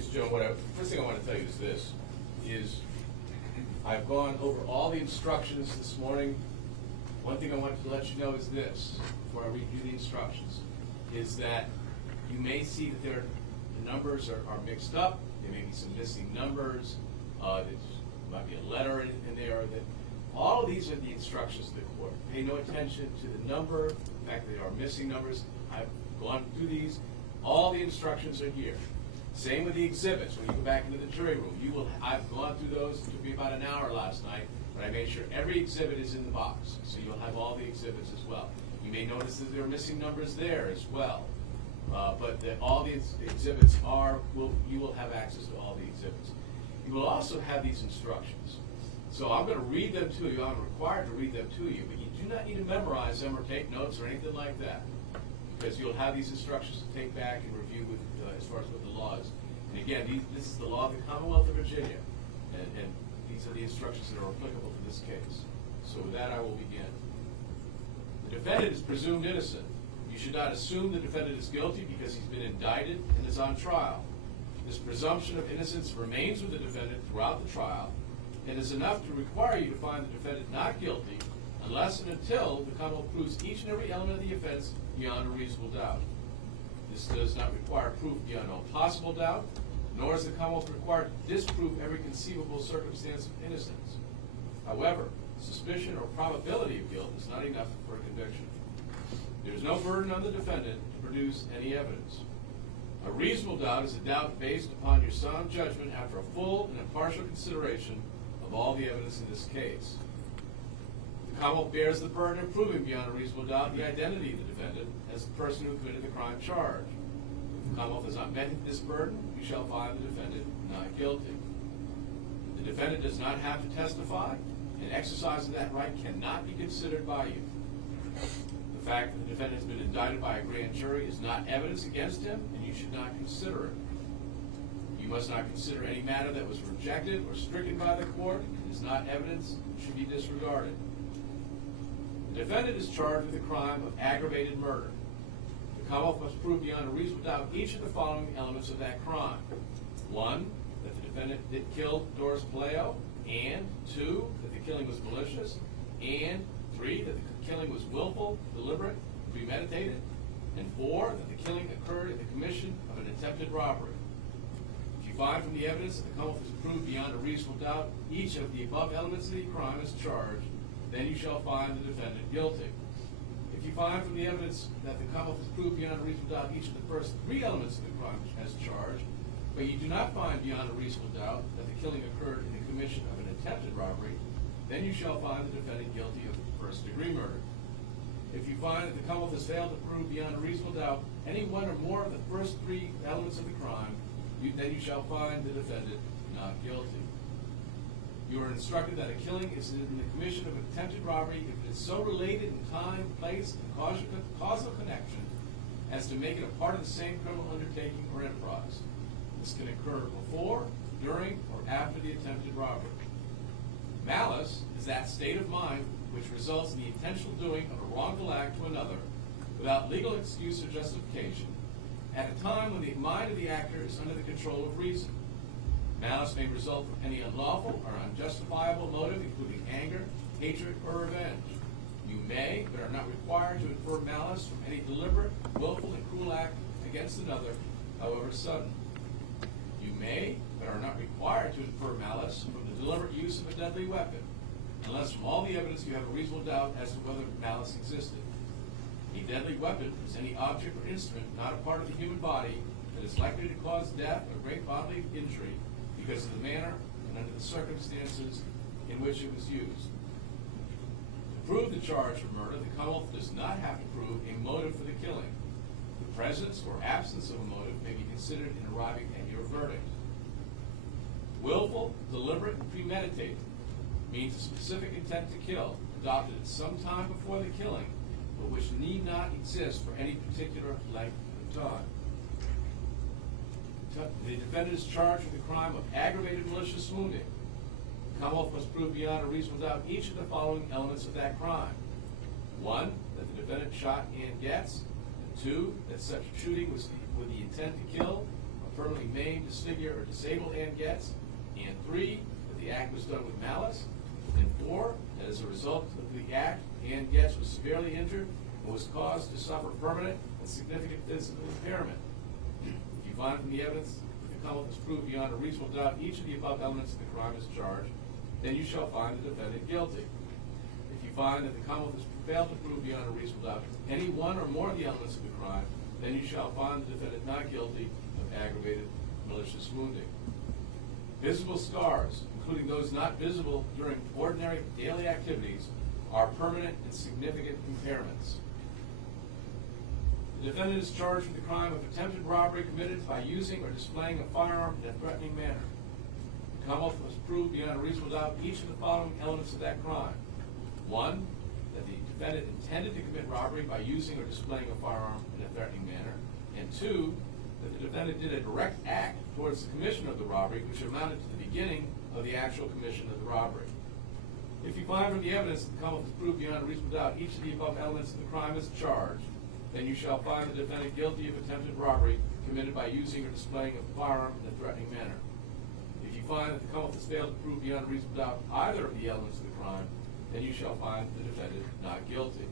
case, Joe, first thing I want to tell you is this, is I've gone over all the instructions this morning. One thing I wanted to let you know is this, before I read you the instructions, is that you may see that the numbers are mixed up. There may be some missing numbers. There might be a letter in there. All of these are the instructions of the court. Pay no attention to the number, the fact that there are missing numbers. I've gone through these. All the instructions are here. Same with the exhibits. When you go back into the jury room, I've gone through those. It took me about an hour last night, but I made sure every exhibit is in the box, so you'll have all the exhibits as well. You may notice that there are missing numbers there as well, but all the exhibits you will have access to all the exhibits. You will also have these instructions. So I'm going to read them to you. I'm required to read them to you, but you do not need to memorize them or take notes or anything like that, because you'll have these instructions to take back and review with as far as what the law is. And again, this is the law of the Commonwealth of Virginia, and these are the instructions that are applicable to this case. So with that, I will begin. The defendant is presumed innocent. You should not assume the defendant is guilty because he's been indicted and is on trial. This presumption of innocence remains with the defendant throughout the trial and is enough to require you to find the defendant not guilty unless and until the Commonwealth proves each and every element of the offense beyond a reasonable doubt. This does not require proof beyond all possible doubt, nor is the Commonwealth required to disprove every conceivable circumstance of innocence. However, suspicion or probability of guilt is not enough for a conviction. There is no burden on the defendant to produce any evidence. A reasonable doubt is a doubt based upon your sound judgment after a full and impartial consideration of all the evidence in this case. The Commonwealth bears the burden of proving beyond a reasonable doubt the identity of the defendant as the person who committed the crime charged. If the Commonwealth has not met this burden, you shall find the defendant not guilty. The defendant does not have to testify, and exercise of that right cannot be considered by you. The fact that the defendant has been indicted by a grand jury is not evidence against him, and you should not consider it. You must not consider any matter that was rejected or stricken by the court. It is not evidence and should be disregarded. The defendant is charged with the crime of aggravated murder. The Commonwealth must prove beyond a reasonable doubt each of the following elements of that crime. 1, that the defendant did kill Doris Puleio, and 2, that the killing was malicious, and 3, that the killing was willful, deliberate, premeditated, and 4, that the killing occurred in the commission of an attempted robbery. If you find from the evidence that the Commonwealth has proved beyond a reasonable doubt each of the above elements of the crime as charged, then you shall find the defendant guilty. If you find from the evidence that the Commonwealth has proved beyond a reasonable doubt each of the first 3 elements of the crime as charged, but you do not find beyond a reasonable doubt that the killing occurred in the commission of an attempted robbery, then you shall find the defendant guilty of first-degree murder. If you find that the Commonwealth has failed to prove beyond a reasonable doubt any one or more of the first 3 elements of the crime, then you shall find the defendant not guilty. You are instructed that a killing is in the commission of an attempted robbery if it is so related in time, place, and causal connection as to make it a part of the same criminal undertaking or enterprise. This can occur before, during, or after the attempted robbery. Malice is that state of mind which results in the intentional doing of a wrongful act to another without legal excuse or justification at a time when the mind of the actor is under the control of reason. Malice may result from any unlawful or unjustifiable motive, including anger, hatred, or revenge. You may, but are not required to infer malice from any deliberate, willful, and cruel act against another, however sudden. You may, but are not required to infer malice from the deliberate use of a deadly weapon, unless from all the evidence you have a reasonable doubt as to whether malice existed. A deadly weapon is any object or instrument not a part of the human body that is likely to cause death or great bodily injury because of the manner and under the circumstances in which it was used. To prove the charge of murder, the Commonwealth does not have to prove a motive for the killing. The presence or absence of a motive may be considered in arriving at your verdict. Willful, deliberate, and premeditated means a specific intent to kill, adopted at some time before the killing, but which need not exist for any particular length of time. The defendant is charged with the crime of aggravated malicious wounding. The Commonwealth must prove beyond a reasonable doubt each of the following elements of that crime. 1, that the defendant shot Ann Goetz, and 2, that such shooting was with the intent to kill a permanently maim, disfigure, or disable Ann Goetz, and 3, that the act was done with malice, and 4, that as a result of the act, Ann Goetz was severely injured and was caused to suffer permanent and significant physical impairment. If you find from the evidence that the Commonwealth has proved beyond a reasonable doubt each of the above elements of the crime is charged, then you shall find the defendant guilty. If you find that the Commonwealth has failed to prove beyond a reasonable doubt any one or more of the elements of the crime, then you shall find the defendant not guilty of aggravated malicious wounding. Visible scars, including those not visible during ordinary daily activities, are permanent and significant impairments. The defendant is charged with the crime of attempted robbery committed by using or displaying a firearm in a threatening manner. The Commonwealth must prove beyond a reasonable doubt each of the following elements of that crime. 1, that the defendant intended to commit robbery by using or displaying a firearm in a threatening manner, and 2, that the defendant did a direct act towards the commission of the robbery which amounted to the beginning of the actual commission of the robbery. If you find from the evidence that the Commonwealth has proved beyond a reasonable doubt each of the above elements of the crime is charged, then you shall find the defendant guilty of attempted robbery committed by using or displaying a firearm in a threatening manner. If you find that the Commonwealth has failed to prove beyond a reasonable doubt either of the elements of the crime, then you shall find the defendant not guilty.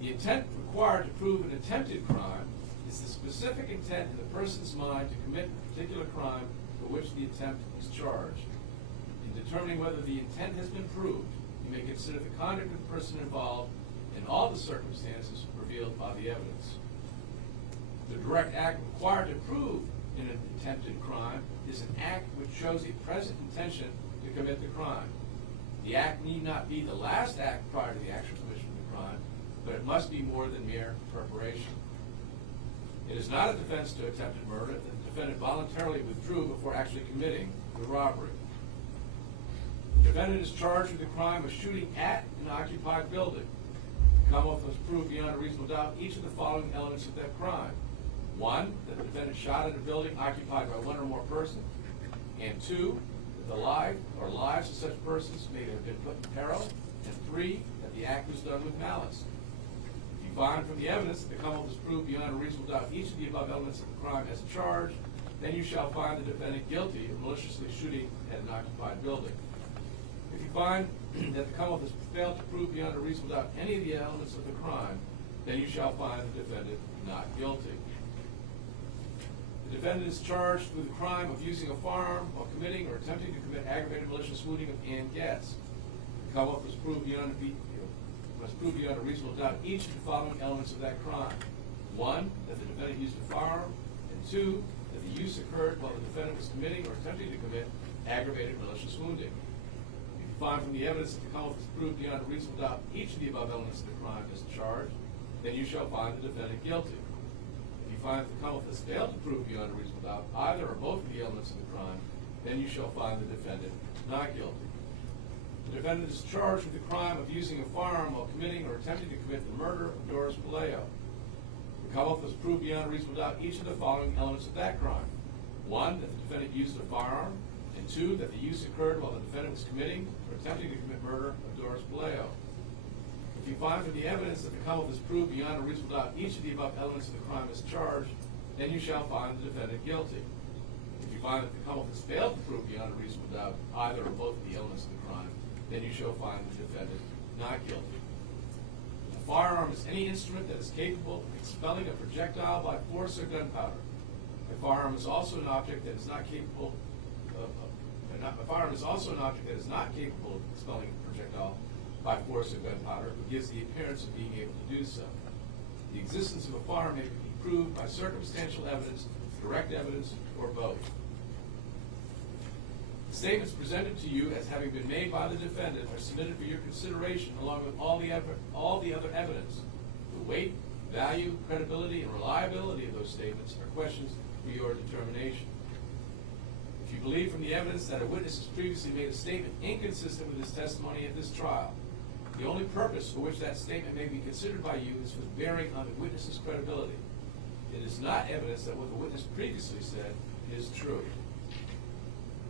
The intent required to prove an attempted crime is the specific intent in the person's mind to commit a particular crime for which the attempt is charged. In determining whether the intent has been proved, you may consider the conduct of the person involved and all the circumstances revealed by the evidence. The direct act required to prove in an attempted crime is an act which shows a present intention to commit the crime. The act need not be the last act prior to the actual commission of the crime, but it must be more than mere preparation. It is not a defense to attempted murder that the defendant voluntarily withdrew before actually committing the robbery. The defendant is charged with the crime of shooting at an occupied building. The Commonwealth must prove beyond a reasonable doubt each of the following elements of that crime. 1, that the defendant shot at a building occupied by one or more persons, and 2, that the life or lives of such persons may have been put in peril, and 3, that the act was done with malice. If you find from the evidence that the Commonwealth has proved beyond a reasonable doubt each of the above elements of the crime as charged, then you shall find the defendant guilty of maliciously shooting at an occupied building. If you find that the Commonwealth has failed to prove beyond a reasonable doubt any of the elements of the crime, then you shall find the defendant not guilty. The defendant is charged with the crime of using a firearm while committing or attempting to commit aggravated malicious wounding of Ann Goetz. The Commonwealth must prove beyond a reasonable doubt each of the following elements of that crime. 1, that the defendant used a firearm, and 2, that the use occurred while the defendant was committing or attempting to commit aggravated malicious wounding. If you find from the evidence that the Commonwealth has proved beyond a reasonable doubt each of the above elements of the crime as charged, then you shall find the defendant guilty. If you find that the Commonwealth has failed to prove beyond a reasonable doubt either or both of the elements of the crime, then you shall find the defendant not guilty. The defendant is charged with the crime of using a firearm while committing or attempting to commit the murder of Doris Puleio. The Commonwealth has proved beyond a reasonable doubt each of the following elements of that crime. 1, that the defendant used a firearm, and 2, that the use occurred while the defendant was committing or attempting to commit murder of Doris Puleio. If you find from the evidence that the Commonwealth has proved beyond a reasonable doubt each of the above elements of the crime as charged, then you shall find the defendant guilty. If you find that the Commonwealth has failed to prove beyond a reasonable doubt either or both of the elements of the crime, then you shall find the defendant not guilty. A firearm is any instrument that is capable of expelling a projectile by force or gunpowder. A firearm is also an object that is not capable of expelling a projectile by force or gunpowder, but gives the appearance of being able to do so. The existence of a firearm may be proved by circumstantial evidence, direct evidence, or both. The statements presented to you as having been made by the defendant are submitted for your consideration along with all the other evidence. The weight, value, credibility, and reliability of those statements are questions for your determination. If you believe from the evidence that a witness has previously made a statement inconsistent with his testimony at this trial, the only purpose for which that statement may be considered by you is for bearing on the witness's credibility. It is not evidence that what the witness previously said is true.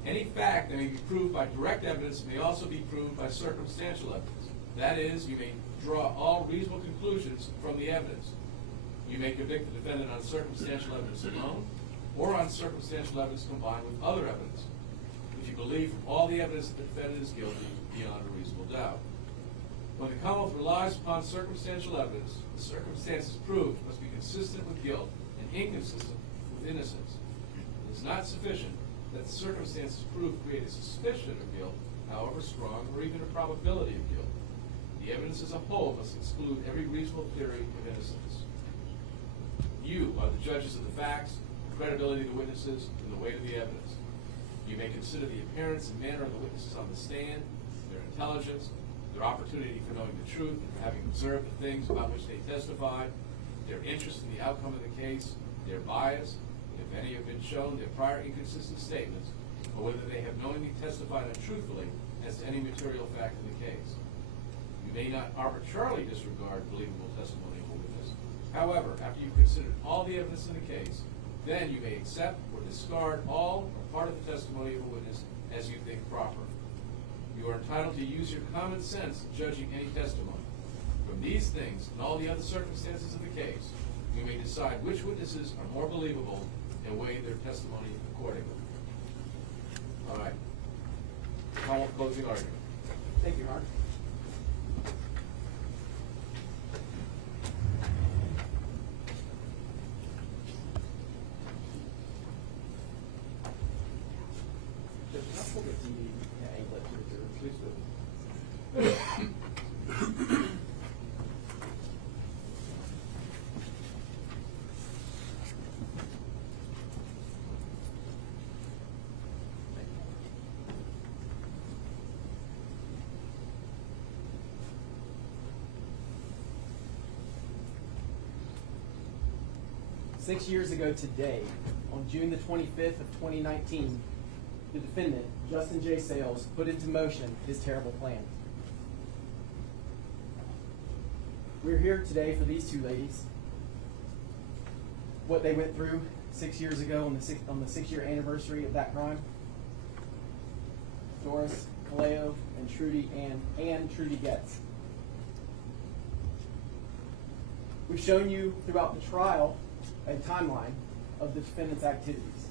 Any fact that may be proved by direct evidence may also be proved by circumstantial evidence. That is, you may draw all reasonable conclusions from the evidence. You may convict the defendant on circumstantial evidence alone, or on circumstantial evidence combined with other evidence, if you believe from all the evidence that the defendant is guilty beyond a reasonable doubt. When the Commonwealth relies upon circumstantial evidence, the circumstances proved must be consistent with guilt and inconsistent with innocence. It is not sufficient that the circumstances proved create a suspicion of guilt, however strong, or even a probability of guilt. The evidence as a whole must exclude every reasonable theory of innocence. You are the judges of the facts, the credibility of the witnesses, and the weight of the evidence. You may consider the appearance and manner of the witnesses on the stand, their intelligence, their opportunity for knowing the truth and for having observed the things about which they testified, their interest in the outcome of the case, their bias, if any have been shown, their prior inconsistent statements, or whether they have knowingly testified untruthfully as to any material fact in the case. You may not arbitrarily disregard believable testimony of a witness. However, after you've considered all the evidence in the case, then you may accept or discard all or part of the testimony of a witness as you think proper. You are entitled to use your common sense in judging any testimony. From these things and all the other circumstances of the case, you may decide which witnesses are more believable and weigh their testimony accordingly. All right. Call for closing argument. Thank you, Mark. Please do. 6 years ago today, on June the 25th of 2019, the defendant, Justin J. Sales, put into motion his terrible plan. We're here today for these two ladies. What they went through 6 years ago on the 6-year anniversary of that crime. Doris Puleio and Trudy Goetz. We've shown you throughout the trial a timeline of the defendant's activities.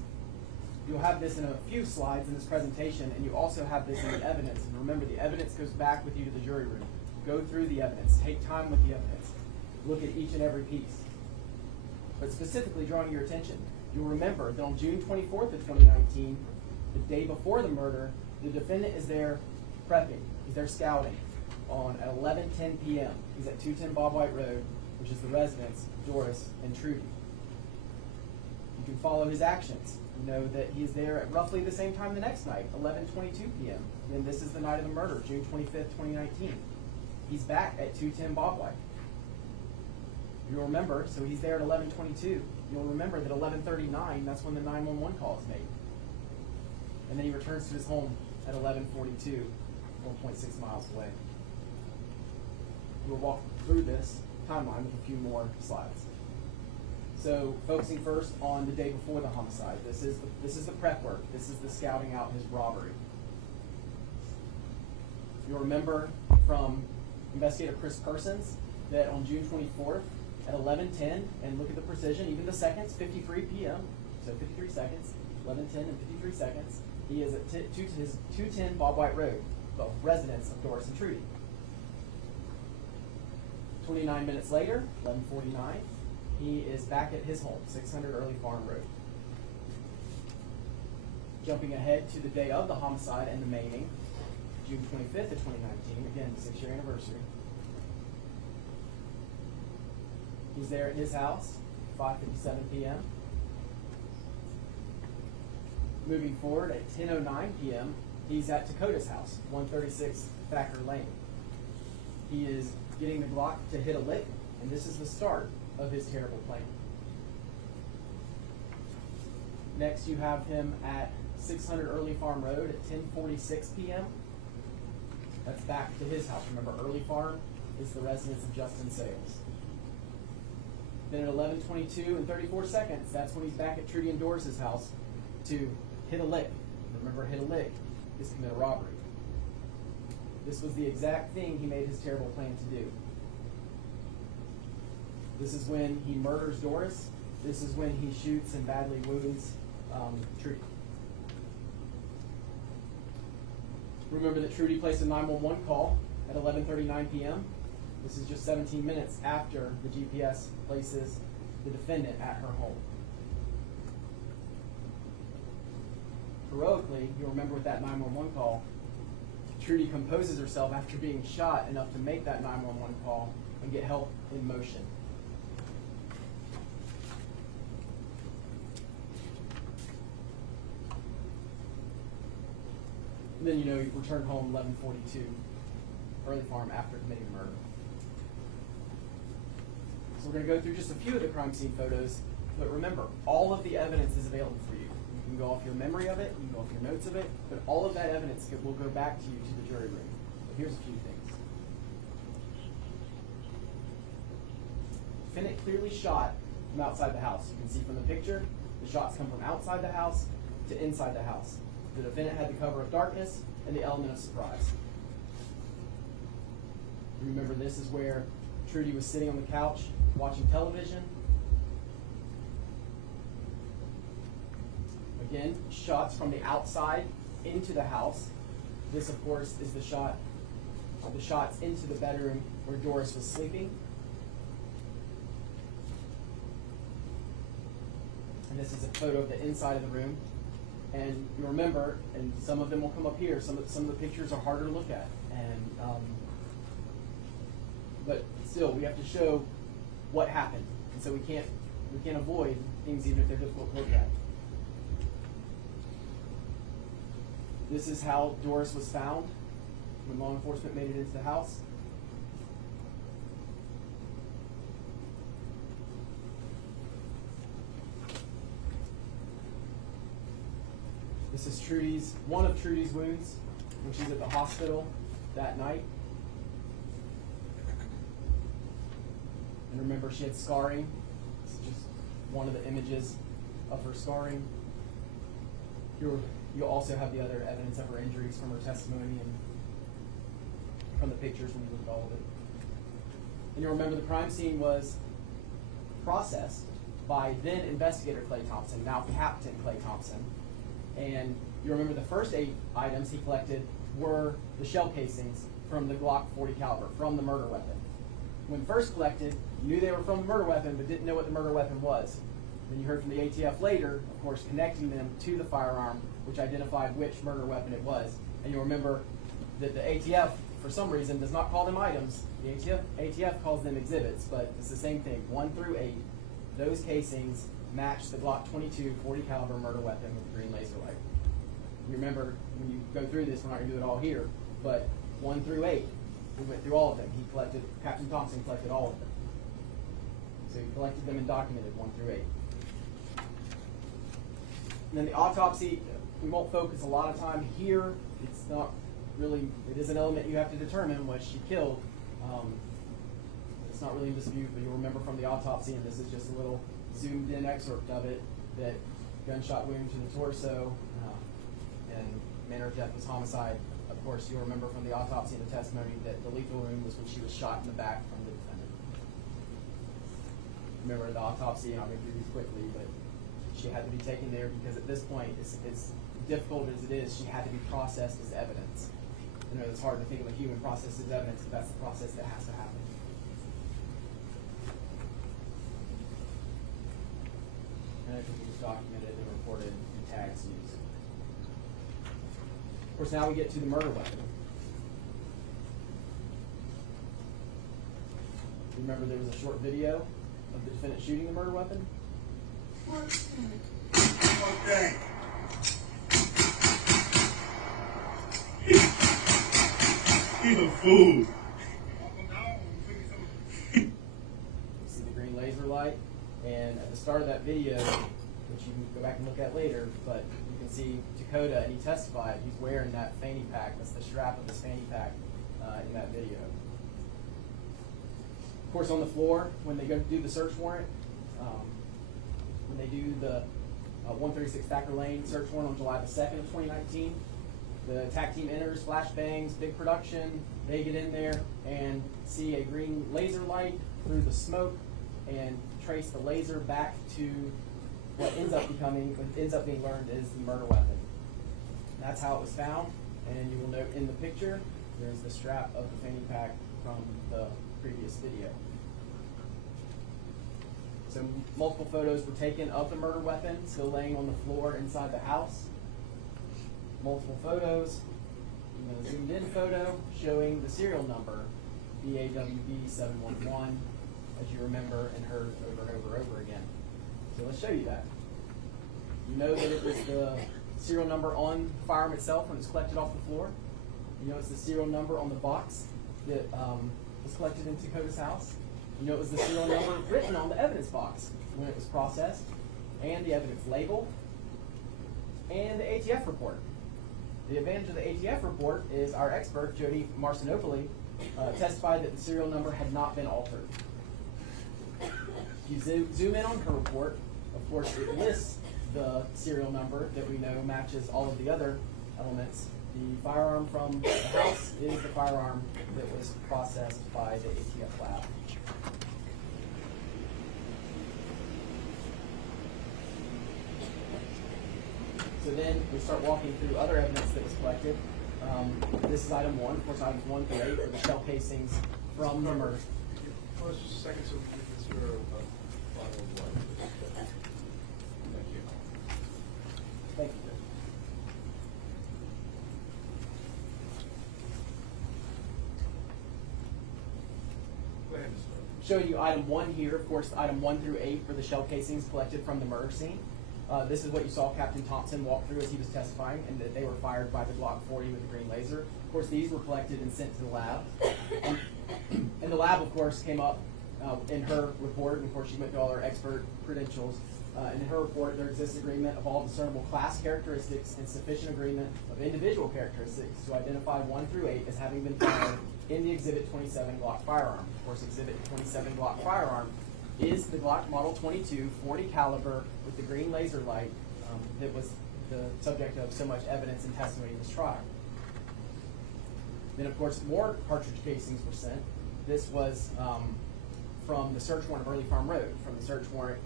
You'll have this in a few slides in this presentation, and you also have this in the evidence. And remember, the evidence goes back with you to the jury room. Go through the evidence. Take time with the evidence. Look at each and every piece. But specifically drawing your attention, you'll remember that on June 24th of 2019, the day before the murder, the defendant is there prepping. He's there scouting at 11:10 p.m. He's at 210 Bob White Road, which is the residence of Doris and Trudy. You can follow his actions. You know that he's there at roughly the same time the next night, 11:22 p.m. And this is the night of the murder, June 25th, 2019. He's back at 210 Bob White. You'll remember, so he's there at 11:22. You'll remember that 11:39, that's when the 911 call is made. And then he returns to his home at 11:42, 1.6 miles away. We'll walk through this timeline with a few more slides. So, focusing first on the day before the homicide. This is the prep work. This is the scouting out his robbery. You'll remember from investigator Chris Persons that on June 24th at 11:10, and look at the precision, even the seconds, 53 p.m., so 53 seconds, 11:10 and 53 seconds, he is at his 210 Bob White Road, the residence of Doris and Trudy. 29 minutes later, 11:49, he is back at his home, 600 Early Farm Road. Jumping ahead to the day of the homicide and the maiming, June 25th of 2019, again, 6-year anniversary. He's there at his house, 5:57 p.m. Moving forward at 10:09 p.m., he's at Dakota's house, 136 Thacker Lane. He is getting the Glock to hit a lick, and this is the start of his terrible plan. Next, you have him at 600 Early Farm Road at 10:46 p.m. That's back to his house. Remember, Early Farm is the residence of Justin Sales. Then at 11:22 and 34 seconds, that's when he's back at Trudy and Doris's house to hit a lick. Remember, hit a lick is commit a robbery. This was the exact thing he made his terrible plan to do. This is when he murders Doris This is when he shoots and badly wounds Trudy. Remember that Trudy placed a 911 call at 11:39 p.m. This is just 17 minutes after the GPS places the defendant at her home. Heroically, you'll remember with that 911 call, Trudy composes herself after being shot enough to make that 911 call and get help in motion. And then you returned home 11:42, early farm after committing the murder. So we're going to go through just a few of the crime scene photos, but remember, all of the evidence is available for you. You can go off your memory of it, you can go off your notes of it, but all of that evidence will go back to you to the jury room. But here's a few things. Defendant clearly shot from outside the house. You can see from the picture, the shots come from outside the house to inside the house. The defendant had the cover of darkness and the element of surprise. Remember, this is where Trudy was sitting on the couch watching television. Again, shots from the outside into the house. This, of course, is the shots into the bedroom where Doris was sleeping. And this is a photo of the inside of the room. And you remember, and some of them will come up here, some of the pictures are harder to look at. But still, we have to show what happened. And so we can't avoid things even if they're difficult to look at. This is how Doris was found when law enforcement made it into the house. This is one of Trudy's wounds when she's at the hospital that night. And remember, she had scarring. This is just one of the images of her scarring. You'll also have the other evidence of her injuries from her testimony and from the pictures when you look at all of it. And you'll remember the crime scene was processed by then investigator Clay Thompson, now Captain Clay Thompson. And you remember the first 8 items he collected were the shell casings from the Glock 40 caliber, from the murder weapon. When first collected, you knew they were from the murder weapon, but didn't know what the murder weapon was. Then you heard from the ATF later, of course, connecting them to the firearm, which identified which murder weapon it was. And you'll remember that the ATF, for some reason, does not call them items. The ATF calls them exhibits, but it's the same thing, 1 through 8. Those casings match the Glock 22 40 caliber murder weapon with the green laser light. You remember, when you go through this, we're not going to do it all here, but 1 through 8, we went through all of them. Captain Thompson collected all of them. So he collected them and documented 1 through 8. And then the autopsy, we won't focus a lot of time here. It's not really, it is an element you have to determine was she killed. It's not really in dispute, but you'll remember from the autopsy, and this is just a little zoomed in excerpt of it, that gunshot wound to the torso and manner of death was homicide. Of course, you'll remember from the autopsy and the testimony that the lethal wound was when she was shot in the back from the defendant. Remember the autopsy, and I'll go through these quickly, but she had to be taken there because at this point, as difficult as it is, she had to be processed as evidence. You know, it's hard to think of a human process as evidence, but that's the process that has to happen. And everything was documented and reported and tags used. Of course, now we get to the murder weapon. Remember there was a short video of the defendant shooting the murder weapon? Okay. He's a fool. You see the green laser light, and at the start of that video, which you can go back and look at later, but you can see Dakota, and he testified, he's wearing that fanny pack, that's the strap of his fanny pack in that video. Of course, on the floor, when they go to do the search warrant, when they do the 136 Thacker Lane search warrant on July the 2nd of 2019, the attack team enters, flashbangs, big production. They get in there and see a green laser light through the smoke and trace the laser back to what ends up being learned is the murder weapon. And that's how it was found, and you will note in the picture, there's the strap of the fanny pack from the previous video. So multiple photos were taken of the murder weapon still laying on the floor inside the house. Multiple photos, even a zoomed in photo showing the serial number, BAWB 711, as you remember and heard over and over and over again. So let's show you that. You know that it was the serial number on the firearm itself when it was collected off the floor. You know it's the serial number on the box that was collected in Dakota's house. You know it was the serial number written on the evidence box when it was processed, and the evidence label, and the ATF report. The advantage of the ATF report is our expert, Jody Marcinopoli, testified that the serial number had not been altered. If you zoom in on her report, of course it lists the serial number that we know matches all of the other elements. The firearm from the house is the firearm that was processed by the ATF lab. So then we start walking through other evidence that was collected. This is item 1, of course items 1 through 8 are the shell casings from the murder. Pause just a second so we can get your final one. Thank you. Thank you. Go ahead, Mr. Showing you item 1 here, of course, item 1 through 8 for the shell casings collected from the murder scene. This is what you saw Captain Thompson walk through as he was testifying, and that they were fired by the Glock 40 with the green laser. Of course, these were collected and sent to the lab. And the lab, of course, came up in her report, and of course she went through all her expert credentials. In her report, there exists agreement of all discernible class characteristics and sufficient agreement of individual characteristics to identify 1 through 8 as having been fired in the Exhibit 27 Glock firearm. Of course, Exhibit 27 Glock firearm is the Glock Model 22 40 caliber with the green laser light that was the subject of so much evidence and testimony in this trial. Then, of course, more cartridge casings were sent. This was from the search warrant of Early Farm Road. From the search warrant,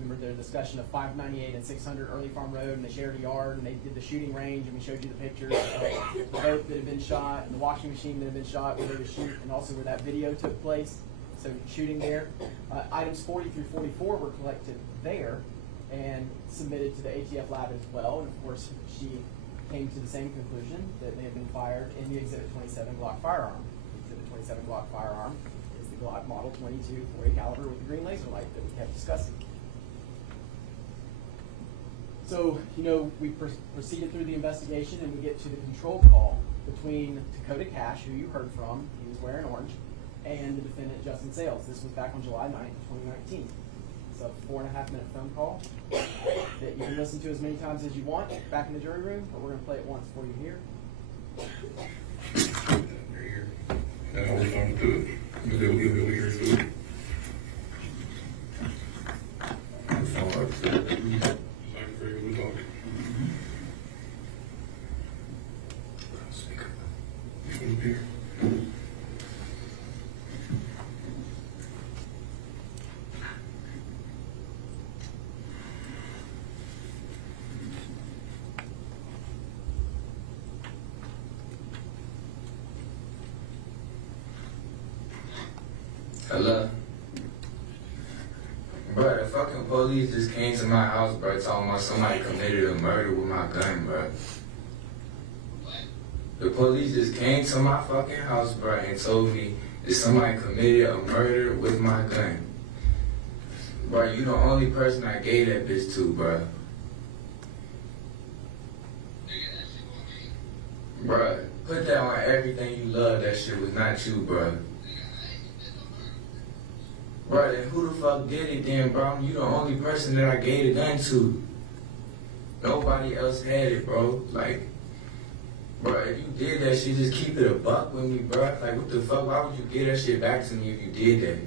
remember the discussion of 598 and 600 Early Farm Road, and they shared a yard, and they did the shooting range, and we showed you the pictures of the boat that had been shot, and the washing machine that had been shot, where they would shoot, and also where that video took place. So shooting there. Items 40 through 44 were collected there and submitted to the ATF lab as well. And of course, she came to the same conclusion that they had been fired in the Exhibit 27 Glock firearm. The Exhibit 27 Glock firearm is the Glock Model 22 40 caliber with the green laser light that we kept discussing. So, you know, we proceeded through the investigation, and we get to the control call between Dakota Cash, who you heard from, he was wearing orange, and the defendant, Justin Sales. This was back on July 9th, 2019. It's a 4.5-minute phone call that you can listen to as many times as you want back in the jury room, but we're going to play it once for you here. And I was trying to do it. But they'll give it over here too. It's all right. So, like we're talking. Speaker. Speaker. Hello? Bro, the fucking police just came to my house, bro, talking about somebody committed a murder with my gun, bro. The police just came to my fucking house, bro, and told me that somebody committed a murder with my gun. Bro, you the only person I gave that bitch to, bro. Bro, put that on everything you love. That shit was not you, bro. Bro, then who the fuck did it then, bro? You the only person that I gave the gun to. Nobody else had it, bro. Like, bro, if you did that shit, just keep it a buck with me, bro. Like, what the fuck? Why would you give that shit back to me if you did that?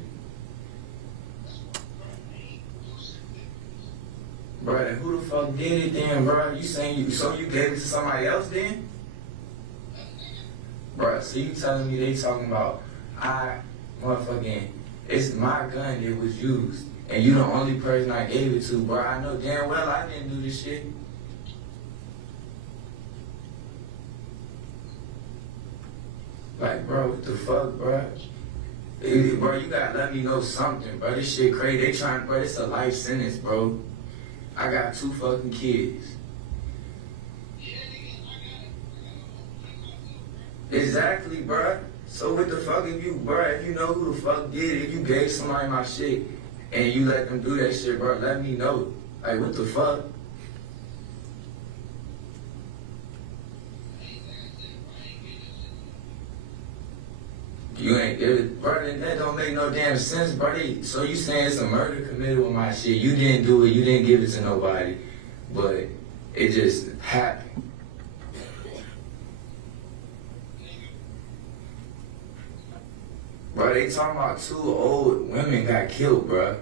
Bro, then who the fuck did it then, bro? You saying you gave it to somebody else then? Bro, so you telling me they talking about I motherfucking It's my gun that was used. And you the only person I gave it to, bro. I know damn well I didn't do this shit. Like, bro, what the fuck, bro? Bro, you gotta let me know something, bro. This shit crazy. They trying, bro, it's a life sentence, bro. I got 2 fucking kids. Exactly, bro. So what the fuck if you, bro, if you know who the fuck did it, if you gave somebody my shit and you let them do that shit, bro, let me know. Like, what the fuck? You ain't get it, bro, then that don't make no damn sense, bro. So you saying it's a murder committed with my shit. You didn't do it, you didn't give it to nobody, but it just happened. Bro, they talking about 2 old women got killed, bro.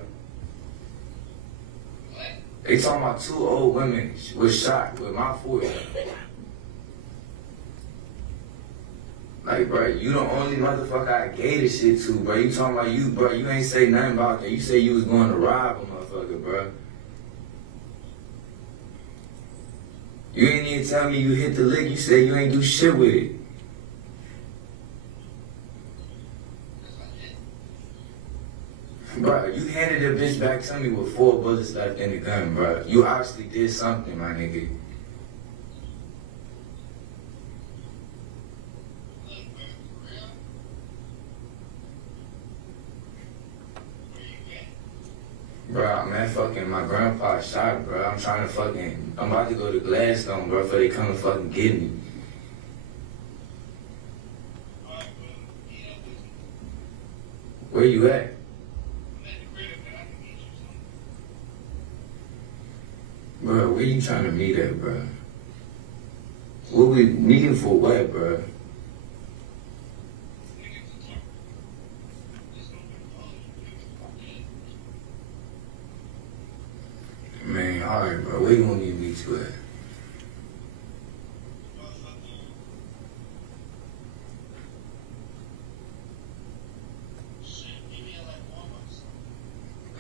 They talking about 2 old women was shot with my foot. Like, bro, you the only motherfucker I gave this shit to, bro. You talking about you, bro. You ain't say nothing about that. You say you was going to rob a motherfucker, bro. You ain't even tell me you hit the lick. You said you ain't do shit with it. Bro, you handed the bitch back to me with 4 bullets left in the gun, bro. You obviously did something, my nigga. Bro, I'm at fucking my grandpa's shop, bro. I'm about to go to Gladstone, bro, before they come and fucking get me. Where you at? Bro, where you trying to meet at, bro? What we meeting for what, bro? Man, alright, bro. Where you want me to meet you at?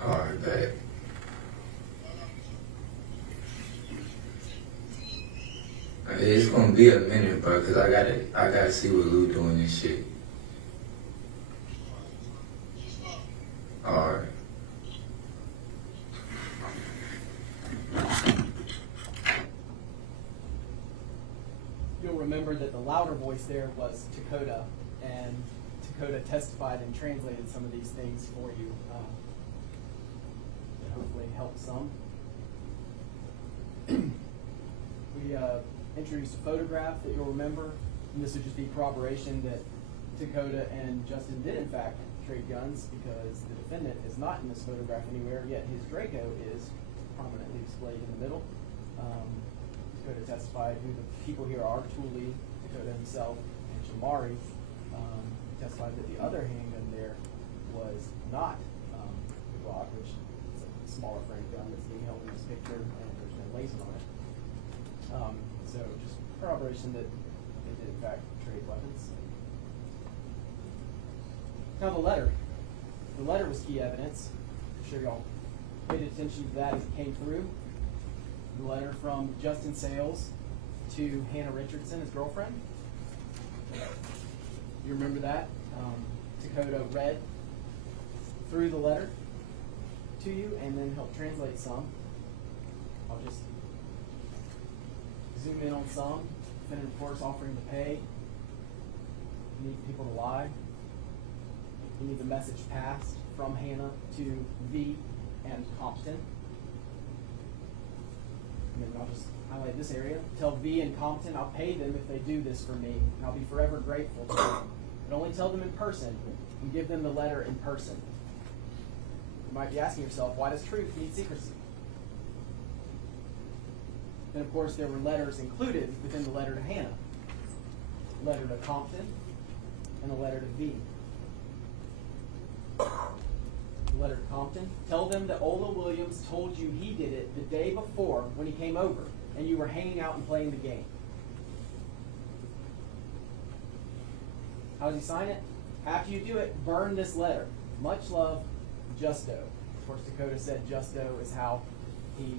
Alright, bet. It's gonna be a minute, bro, cause I gotta see what Lou doing this shit. Alright. You'll remember that the louder voice there was Dakota, and Dakota testified and translated some of these things for you. That hopefully helped some. We introduced a photograph that you'll remember, and this would just be corroboration that Dakota and Justin did in fact trade guns, because the defendant is not in this photograph anywhere, yet his Draco is prominently displayed in the middle. Dakota testified who the people here are, Puleio, Dakota himself, and Jamari. Testified that the other handgun there was not the Glock, which is a smaller frame gun that's being held in this picture, and there's no laser on it. So just corroboration that they did in fact trade weapons. Now the letter. The letter was key evidence. I'm sure y'all paid attention to that as it came through. The letter from Justin Sales to Hannah Richardson, his girlfriend. You remember that? Dakota read through the letter to you and then helped translate some. I'll just zoom in on some. Defendant, of course, offering to pay. You need people to lie. You need the message passed from Hannah to V and Compton. And then I'll just highlight this area. Tell V and Compton I'll pay them if they do this for me, and I'll be forever grateful to them. But only tell them in person and give them the letter in person. You might be asking yourself, why does truth need secrecy? And of course, there were letters included within the letter to Hannah. A letter to Compton and a letter to V. The letter to Compton. Tell them that Ola Williams told you he did it the day before when he came over, and you were hanging out and playing the game. How does he sign it? After you do it, burn this letter. much love, Justo. Of course, Dakota said Justo is how he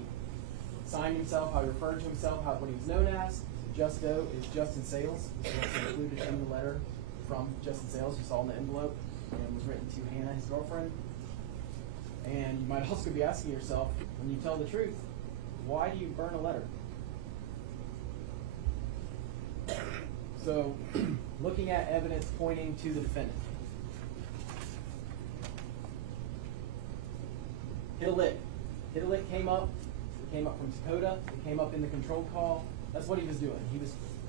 signed himself, how he referred to himself, what he was known as. Justo is Justin Sales. It's also included in the letter from Justin Sales you saw in the envelope, and was written to Hannah, his girlfriend. And you might also be asking yourself, when you tell the truth, why do you burn a letter? So, looking at evidence pointing to the defendant. Hit a lick. Hit a lick came up. It came up from Dakota. It came up in the control call. That's what he was doing.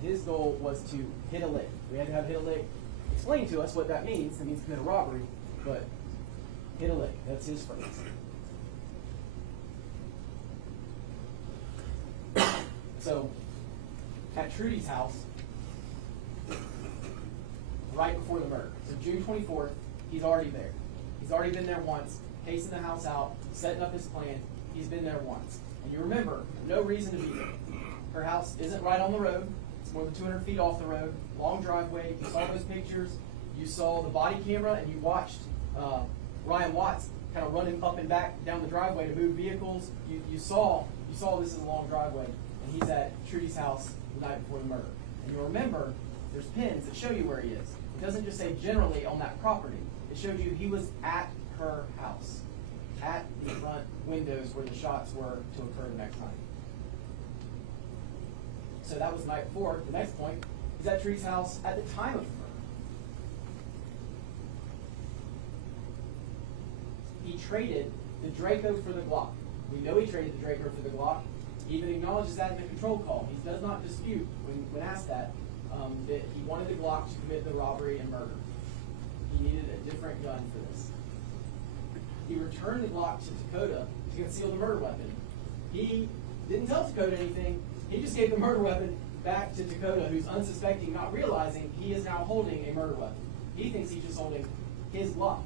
His goal was to hit a lick. We had to have hit a lick explain to us what that means. It means commit a robbery, but hit a lick. That's his phrase. So, at Trudy's house, right before the murder. So June 24th, he's already there. He's already been there once, casing the house out, setting up his plan. He's been there once. And you remember, no reason to be there. Her house isn't right on the road. It's more than 200 feet off the road. Long driveway. You saw those pictures. You saw the body camera, and you watched Ryan Watts kind of running up and back down the driveway to move vehicles. You saw this is a long driveway, and he's at Trudy's house the night before the murder. And you'll remember, there's pins that show you where he is. It doesn't just say generally on that property. It showed you he was at her house, at the front windows where the shots were to occur the next night. So that was the night before. The next point is at Trudy's house at the time of the murder. He traded the Draco for the Glock. We know he traded the Draco for the Glock. He even acknowledges that in the control call. He does not dispute, when asked that he wanted the Glock to commit the robbery and murder. He needed a different gun for this. He returned the Glock to Dakota to conceal the murder weapon. He didn't tell Dakota anything. He just gave the murder weapon back to Dakota, who's unsuspecting, not realizing he is now holding a murder weapon. He thinks he's just holding his Glock.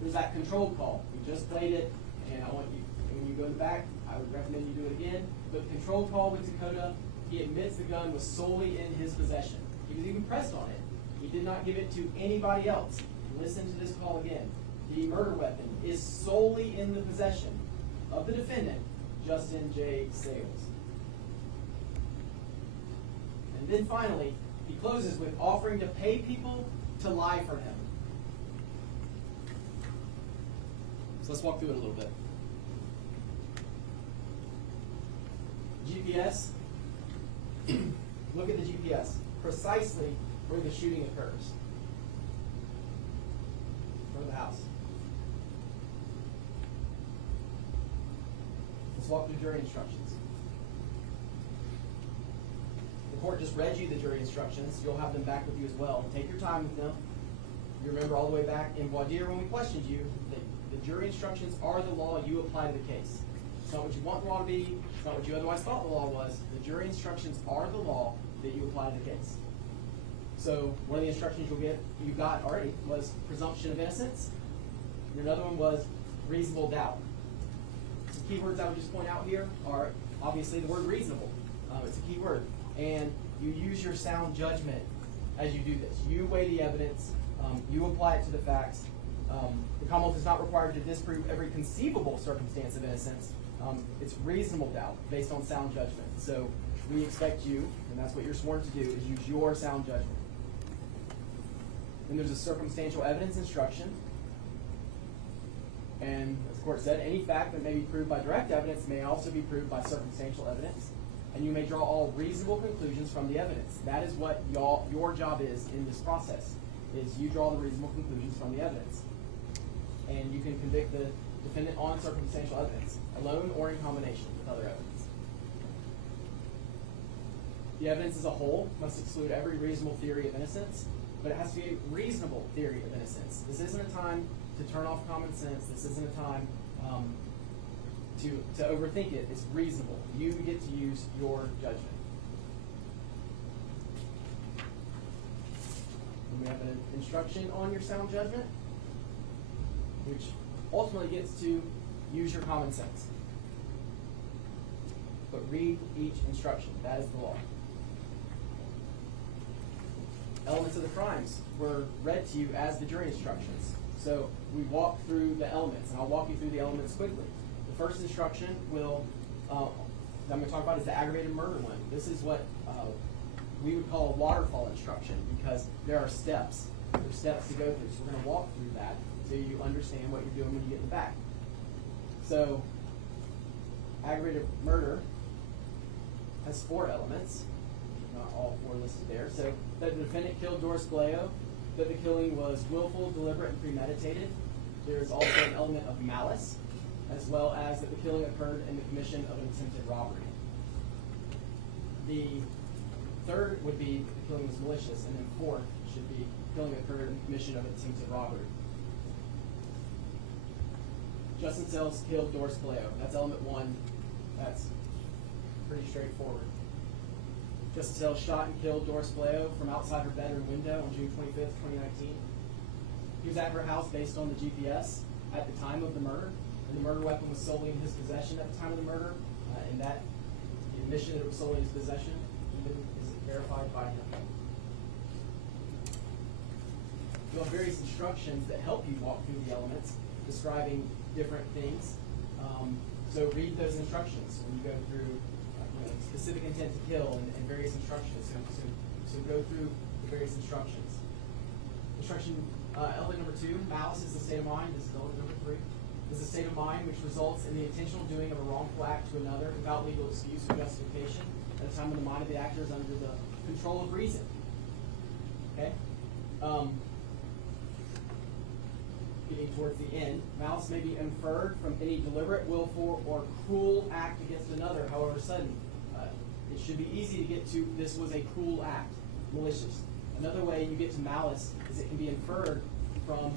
There's that control call. We just played it, and I want you, when you go back, I would recommend you do it again. But the control call with Dakota, he admits the gun was solely in his possession. He was even pressed on it. He did not give it to anybody else. Listen to this call again. The murder weapon is solely in the possession of the defendant, Justin J. Sales. And then finally, he closes with offering to pay people to lie for him. So let's walk through it a little bit. GPS. Look at the GPS. Precisely where the shooting occurs. From the house. Let's walk through jury instructions. The court just read you the jury instructions. You'll have them back with you as well. Take your time with them. You remember all the way back in voir dire when we questioned you that the jury instructions are the law you apply to the case. It's not what you want the law to be. It's not what you otherwise thought the law was. The jury instructions are the law that you apply to the case. So one of the instructions you got already was presumption of innocence. And another one was reasonable doubt. Some key words I would just point out here are obviously the word reasonable. It's a key word. And you use your sound judgment as you do this. You weigh the evidence. You apply it to the facts. The Commonwealth is not required to disprove every conceivable circumstance of innocence. It's reasonable doubt based on sound judgment. So we expect you, and that's what you're sworn to do, is use your sound judgment. Then there's a circumstantial evidence instruction. And as the court said, any fact that may be proved by direct evidence may also be proved by circumstantial evidence. And you may draw all reasonable conclusions from the evidence. That is what your job is in this process, is you draw the reasonable conclusions from the evidence. And you can convict the defendant on circumstantial evidence, alone or in combination with other evidence. The evidence as a whole must exclude every reasonable theory of innocence, but it has to be a reasonable theory of innocence. This isn't a time to turn off common sense. This isn't a time to overthink it. It's reasonable. You get to use your judgment. And we have an instruction on your sound judgment, which ultimately gets to use your common sense. But read each instruction. That is the law. elements of the crimes were read to you as the jury instructions. So we walk through the elements, and I'll walk you through the elements quickly. The first instruction will, that I'm going to talk about is the aggravated murder one. This is what we would call a waterfall instruction because there are steps. There's steps to go through. So we're going to walk through that so you understand what you're doing when you get in the back. So aggravated murder has 4 elements. Not all 4 listed there. So that the defendant killed Doris Puleio, that the killing was willful, deliberate, and premeditated. There is also an element of malice, as well as that the killing occurred in the commission of an attempted robbery. The third would be the killing was malicious, and then 4th should be killing occurred in the commission of an attempted robbery. Justin Sells killed Doris Puleio. That's element 1. That's pretty straightforward. Justin Sells shot and killed Doris Puleio from outside her bedroom window on June 25th, 2019. He was at her house based on the GPS at the time of the murder, and the murder weapon was solely in his possession at the time of the murder, and that the admission that it was solely in his possession even is verified by him. You'll have various instructions that help you walk through the elements, describing different things. So read those instructions when you go through specific intent to kill and various instructions. So go through the various instructions. Instruction element number 2, malice is a state of mind. This is element number 3. This is a state of mind which results in the intentional doing of a wrongful act to another without legal excuse or justification at a time when the mind of the actor is under the control of reason. Okay? Getting towards the end, malice may be inferred from any deliberate, willful, or cruel act against another, however sudden. It should be easy to get to this was a cruel act, malicious. Another way you get to malice is it can be inferred from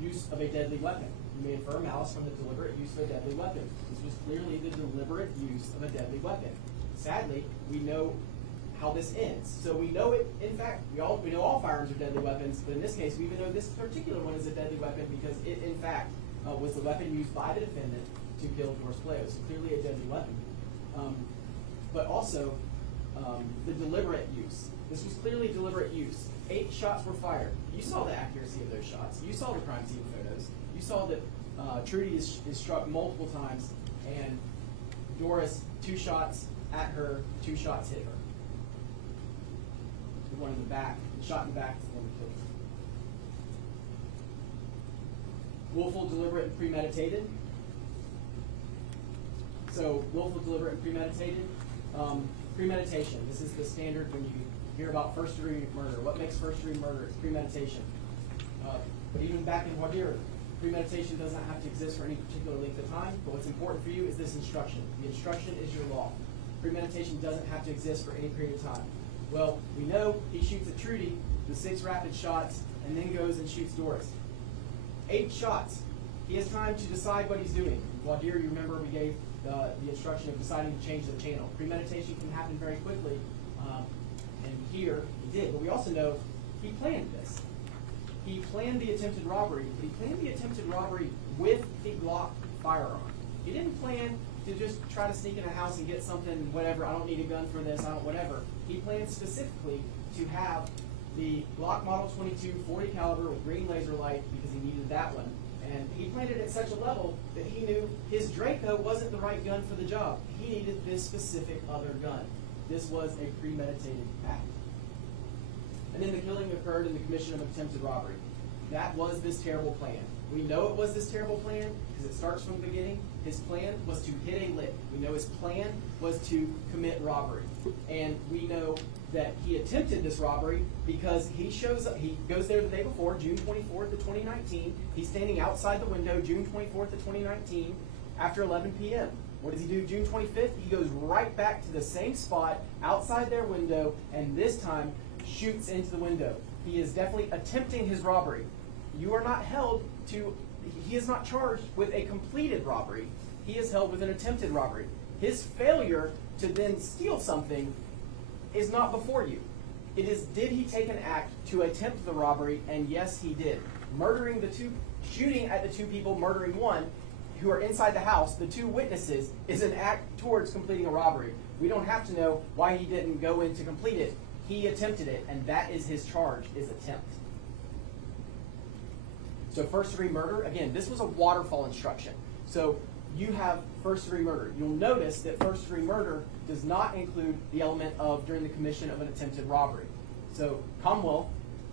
the use of a deadly weapon. You may infer malice from the deliberate use of a deadly weapon. This was clearly the deliberate use of a deadly weapon. Sadly, we know how this ends. So we know it, in fact, we know all firearms are deadly weapons, but in this case, we even know this particular one is a deadly weapon because it, in fact, was the weapon used by the defendant to kill Doris Puleio. So clearly a deadly weapon. But also, the deliberate use. This was clearly deliberate use. 8 shots were fired. You saw the accuracy of those shots. You saw the crime scene photos. You saw that Trudy is struck multiple times, and Doris, 2 shots at her, 2 shots hit her. The one in the back, the shot in the back is the one that killed her. Willful, deliberate, and premeditated. So, willful, deliberate, and premeditated. Premeditation. This is the standard when you hear about first-degree murder. What makes first-degree murder? It's premeditation. But even back in voir dire, premeditation doesn't have to exist for any particular length of time. But what's important for you is this instruction. The instruction is your law. Premeditation doesn't have to exist for any period of time. Well, we know he shoots at Trudy, the 6 rapid shots, and then goes and shoots Doris. 8 shots. He has time to decide what he's doing. Voir dire, you remember we gave the instruction of deciding to change the channel. Premeditation can happen very quickly, and here he did. But we also know he planned this. He planned the attempted robbery. He planned the attempted robbery with a Glock firearm. He didn't plan to just try to sneak in a house and get something, whatever, I don't need a gun for this, I don't, whatever. He planned specifically to have the Glock Model 22 40 caliber with green laser light because he needed that one. And he planned it at such a level that he knew his Draco wasn't the right gun for the job. He needed this specific other gun. This was a premeditated act. And then the killing occurred in the commission of attempted robbery. That was this terrible plan. We know it was this terrible plan because it starts from the beginning. His plan was to hit a lick. We know his plan was to commit robbery. And we know that he attempted this robbery because he shows up, he goes there the day before, June 24th of 2019. He's standing outside the window, June 24th of 2019, after 11 p.m. What does he do June 25th? He goes right back to the same spot outside their window and this time shoots into the window. He is definitely attempting his robbery. You are not held to, he is not charged with a completed robbery. He is held with an attempted robbery. His failure to then steal something is not before you. It is, did he take an act to attempt the robbery? And yes, he did. Murdering the 2, shooting at the 2 people, murdering 1 who are inside the house, the 2 witnesses, is an act towards completing a robbery. We don't have to know why he didn't go in to complete it. he attempted it, and that is his charge, is attempt. So first degree murder, again, this was a waterfall instruction. So you have first degree murder. You'll notice that first degree murder does not include the element of during the commission of an attempted robbery. So Commonwealth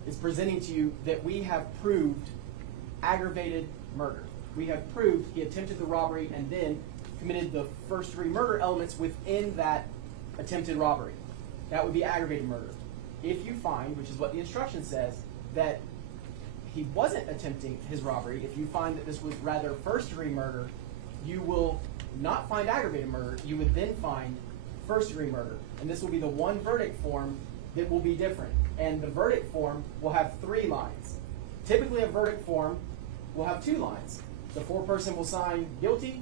is presenting to you that we have proved aggravated murder. We have proved he attempted the robbery and then committed the first degree murder elements within that attempted robbery. That would be aggravated murder. If you find, which is what the instruction says, that he wasn't attempting his robbery, if you find that this was rather first degree murder, you will not find aggravated murder. You would then find first degree murder. And this will be the one verdict form that will be different. And the verdict form will have 3 lines. Typically a verdict form will have 2 lines. The foreperson will sign guilty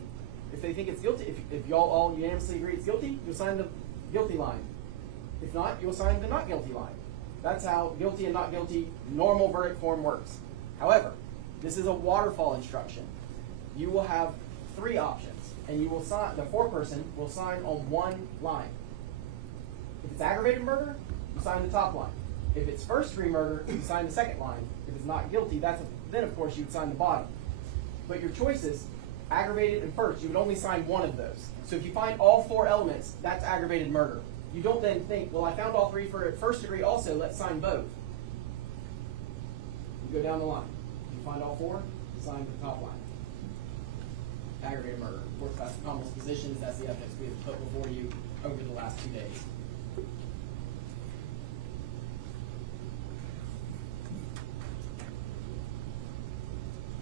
if they think it's guilty. If y'all all unanimously agree it's guilty, you'll sign the guilty line. If not, you'll sign the not guilty line. That's how guilty and not guilty normal verdict form works. However, this is a waterfall instruction. You will have 3 options, and you will sign. The foreperson will sign on 1 line. If it's aggravated murder, you sign the top line. If it's first degree murder, you sign the second line. If it's not guilty, then of course you would sign the bottom. But your choices, aggravated and first, you would only sign one of those. So if you find all 4 elements, that's aggravated murder. You don't then think, well, I found all 3 for first degree also, let's sign both. You go down the line. You find all 4, sign the top line. Aggravated murder. Of course, that's the Commonwealth's position, that's the evidence we have put before you over the last 2 days.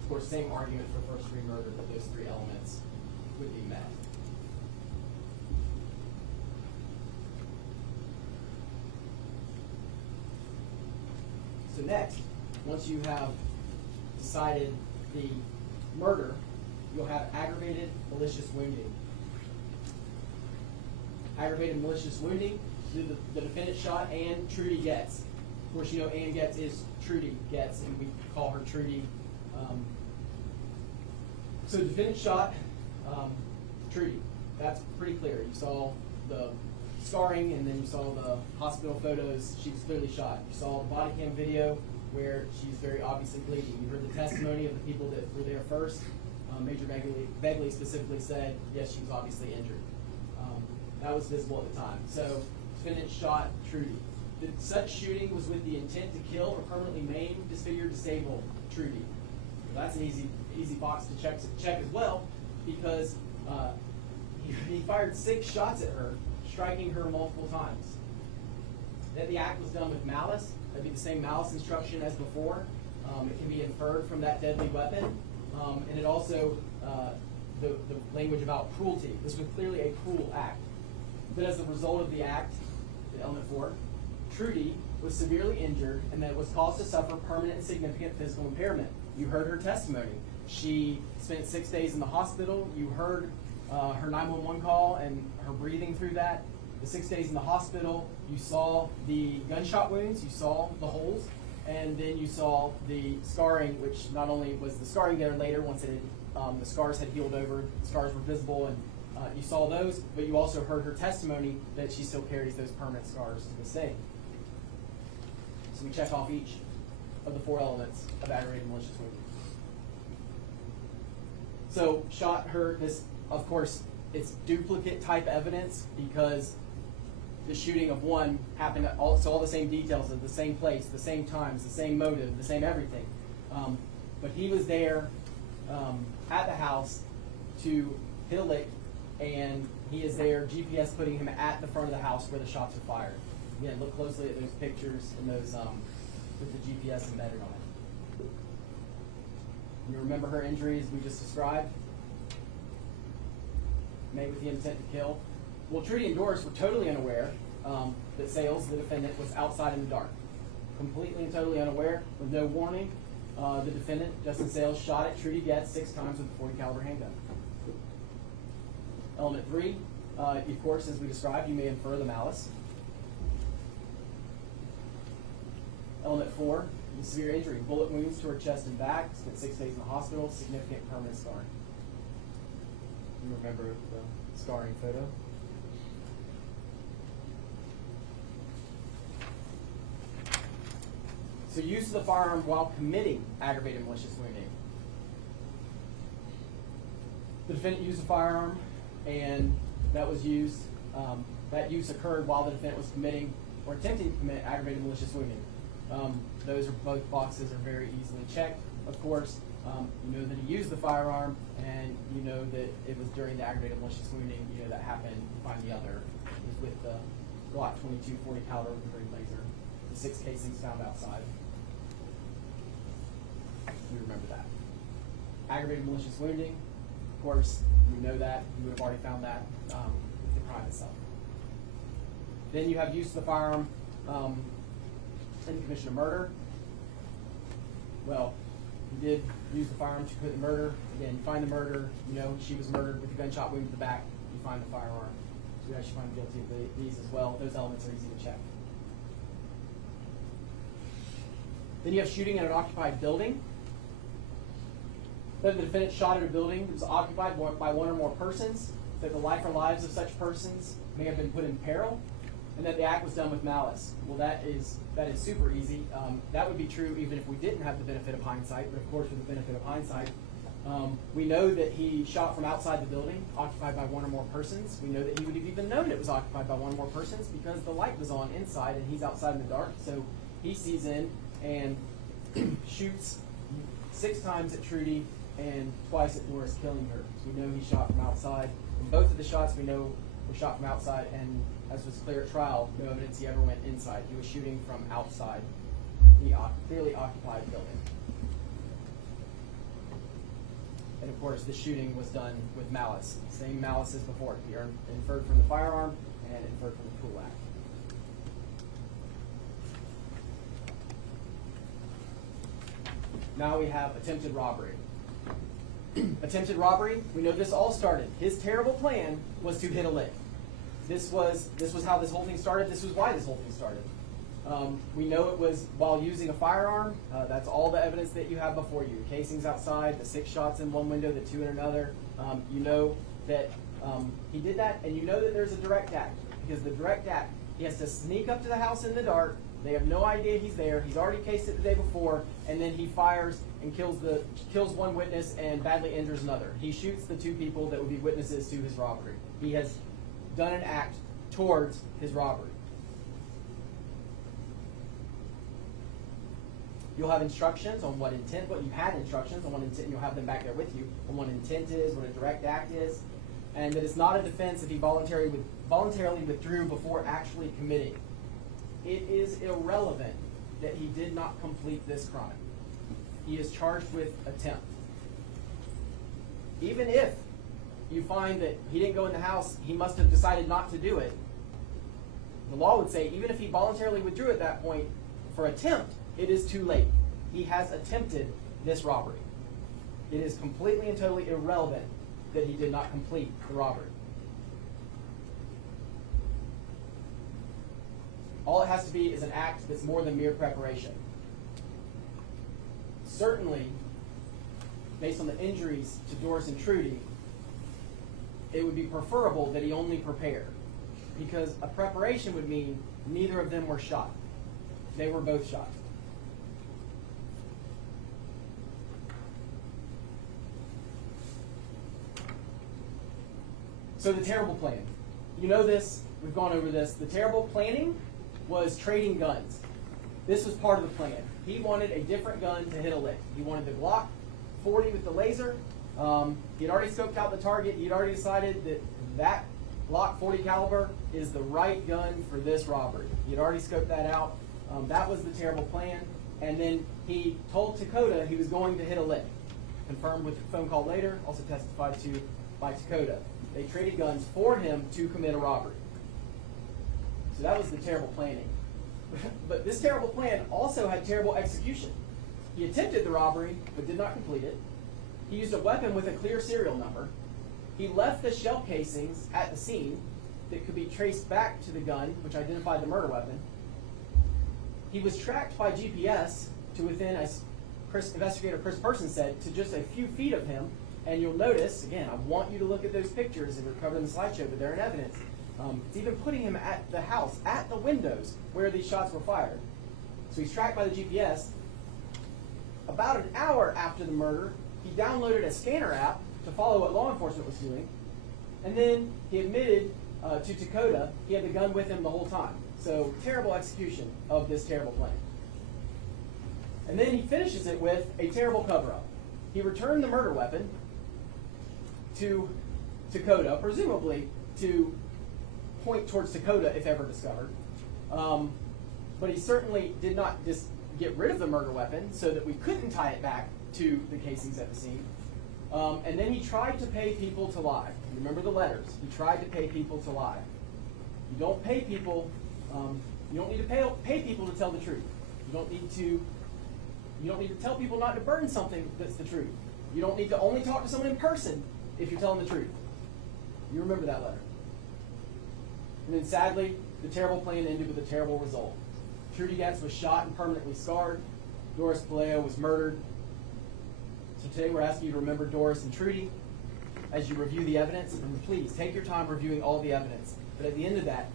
Of course, same argument for first degree murder, that those 3 elements would be met. So next, once you have decided the murder, you'll have aggravated malicious wounding. Aggravated malicious wounding, the defendant shot Ann Trudy Goetz. Of course, you know Ann Goetz is Trudy Goetz, and we call her Trudy. So the defendant shot Trudy. That's pretty clear. You saw the scarring, and then you saw the hospital photos. She was clearly shot. You saw the body cam video where she's very obviously bleeding. You heard the testimony of the people that were there first. Major Begley specifically said, yes, she was obviously injured. That was visible at the time. So defendant shot Trudy. Such shooting was with the intent to kill or permanently maim, disfigure, disable Trudy. Well, that's an easy box to check as well, because he fired 6 shots at her, striking her multiple times. That the act was done with malice. That'd be the same malice instruction as before. It can be inferred from that deadly weapon. And it also, the language about cruelty. This was clearly a cruel act. But as a result of the act, the element 4, Trudy was severely injured and that was caused to suffer permanent and significant physical impairment. You heard her testimony. She spent 6 days in the hospital. You heard her 911 call and her breathing through that. The 6 days in the hospital, you saw the gunshot wounds, you saw the holes, and then you saw the scarring, which not only was the scarring there later, once it had, the scars had healed over, the scars were visible, and you saw those, but you also heard her testimony that she still carries those permanent scars to this day. So we check off each of the 4 elements of aggravated malicious wounding. So shot her, this, of course, it's duplicate type evidence because the shooting of one happened at all the same details of the same place, the same times, the same motive, the same everything. But he was there at the house to kill it, and he is there, GPS putting him at the front of the house where the shots were fired. Again, look closely at those pictures and those with the GPS embedded on it. You remember her injuries we just described? Made with the intent to kill. Well, Trudy and Doris were totally unaware that Sales, the defendant, was outside in the dark. Completely and totally unaware, with no warning. The defendant, Justin Sales, shot at Trudy Goetz 6 times with a .40 caliber handgun. Element 3, of course, as we described, you may infer the malice. Element 4, severe injury, bullet wounds to her chest and back, spent 6 days in the hospital, significant permanent scarring. You remember the scarring photo? So use of the firearm while committing aggravated malicious wounding. The defendant used a firearm, and that was used. That use occurred while the defendant was committing or attempting to commit aggravated malicious wounding. Those are both boxes are very easily checked. Of course, you know that he used the firearm, and you know that it was during the aggravated malicious wounding. You know that happened. You find the other is with the Glock 22 40 caliber with the green laser. The 6 casings found outside. You remember that. Aggravated malicious wounding. Of course, you know that. You would have already found that with the crime itself. Then you have use of the firearm in the commission of murder. Well, you did use the firearm to commit the murder. Again, you find the murder. You know she was murdered with a gunshot wound to the back. You find the firearm. So you actually find guilty of these as well. Those elements are easy to check. Then you have shooting in an occupied building. Then the defendant shot at a building that was occupied by one or more persons, that the life or lives of such persons may have been put in peril, and that the act was done with malice. Well, that is super easy. That would be true even if we didn't have the benefit of hindsight, but of course with the benefit of hindsight, we know that he shot from outside the building, occupied by one or more persons. We know that he would have even known it was occupied by one or more persons because the light was on inside and he's outside in the dark. So he sees in and shoots 6 times at Trudy and twice at Doris, killing her. So we know he shot from outside. And both of the shots we know were shot from outside, and as was clear at trial, no evidence he ever went inside. He was shooting from outside the clearly occupied building. And of course, the shooting was done with malice. Same malice as before. He inferred from the firearm and inferred from the tool act. Now we have attempted robbery. Attempted robbery, we know this all started. His terrible plan was to hit a lick. This was how this whole thing started. This was why this whole thing started. We know it was while using a firearm. That's all the evidence that you have before you. Casings outside, the 6 shots in one window, the 2 in another. You know that he did that, and you know that there's a direct act. Because the direct act, he has to sneak up to the house in the dark. They have no idea he's there. He's already cased it the day before, and then he fires and kills one witness and badly injures another. He shoots the 2 people that would be witnesses to his robbery. He has done an act towards his robbery. You'll have instructions on what intent, you had instructions on what intent, and you'll have them back there with you, on what intent is, what a direct act is, and that it's not a defense if he voluntarily withdrew before actually committing. It is irrelevant that he did not complete this crime. He is charged with attempt. Even if you find that he didn't go in the house, he must have decided not to do it. The law would say even if he voluntarily withdrew at that point for attempt, it is too late. He has attempted this robbery. It is completely and totally irrelevant that he did not complete the robbery. All it has to be is an act that's more than mere preparation. Certainly, based on the injuries to Doris and Trudy, it would be preferable that he only prepare, because a preparation would mean neither of them were shot. They were both shot. So the terrible plan. You know this, we've gone over this. The terrible planning was trading guns. This was part of the plan. He wanted a different gun to hit a lick. He wanted the Glock 40 with the laser. He had already scoped out the target. He had already decided that that Glock 40 caliber is the right gun for this robbery. He had already scoped that out. That was the terrible plan. And then he told Dakota he was going to hit a lick. Confirmed with the phone call later, also testified to by Dakota. They traded guns for him to commit a robbery. So that was the terrible planning. But this terrible plan also had terrible execution. He attempted the robbery, but did not complete it. He used a weapon with a clear serial number. He left the shell casings at the scene that could be traced back to the gun, which identified the murder weapon. He was tracked by GPS to within, as investigator Chris Person said, to just a few feet of him. And you'll notice, again, I want you to look at those pictures that were covered in the slideshow, but they're in evidence. It's even putting him at the house, at the windows where these shots were fired. So he's tracked by the GPS. About an hour after the murder, he downloaded a scanner app to follow what law enforcement was doing. And then he admitted to Dakota he had the gun with him the whole time. So terrible execution of this terrible plan. And then he finishes it with a terrible cover-up. He returned the murder weapon to Dakota, presumably to point towards Dakota if ever discovered. But he certainly did not just get rid of the murder weapon so that we couldn't tie it back to the casings at the scene. And then he tried to pay people to lie. Remember the letters. He tried to pay people to lie. You don't pay people. You don't need to pay people to tell the truth. You don't need to tell people not to burn something that's the truth. You don't need to only talk to someone in person if you're telling the truth. You remember that letter. And then sadly, the terrible plan ended with a terrible result. Trudy Goetz was shot and permanently scarred. Doris Puleio was murdered. So today we're asking you to remember Doris and Trudy as you review the evidence. And please, take your time reviewing all the evidence. But at the end of that,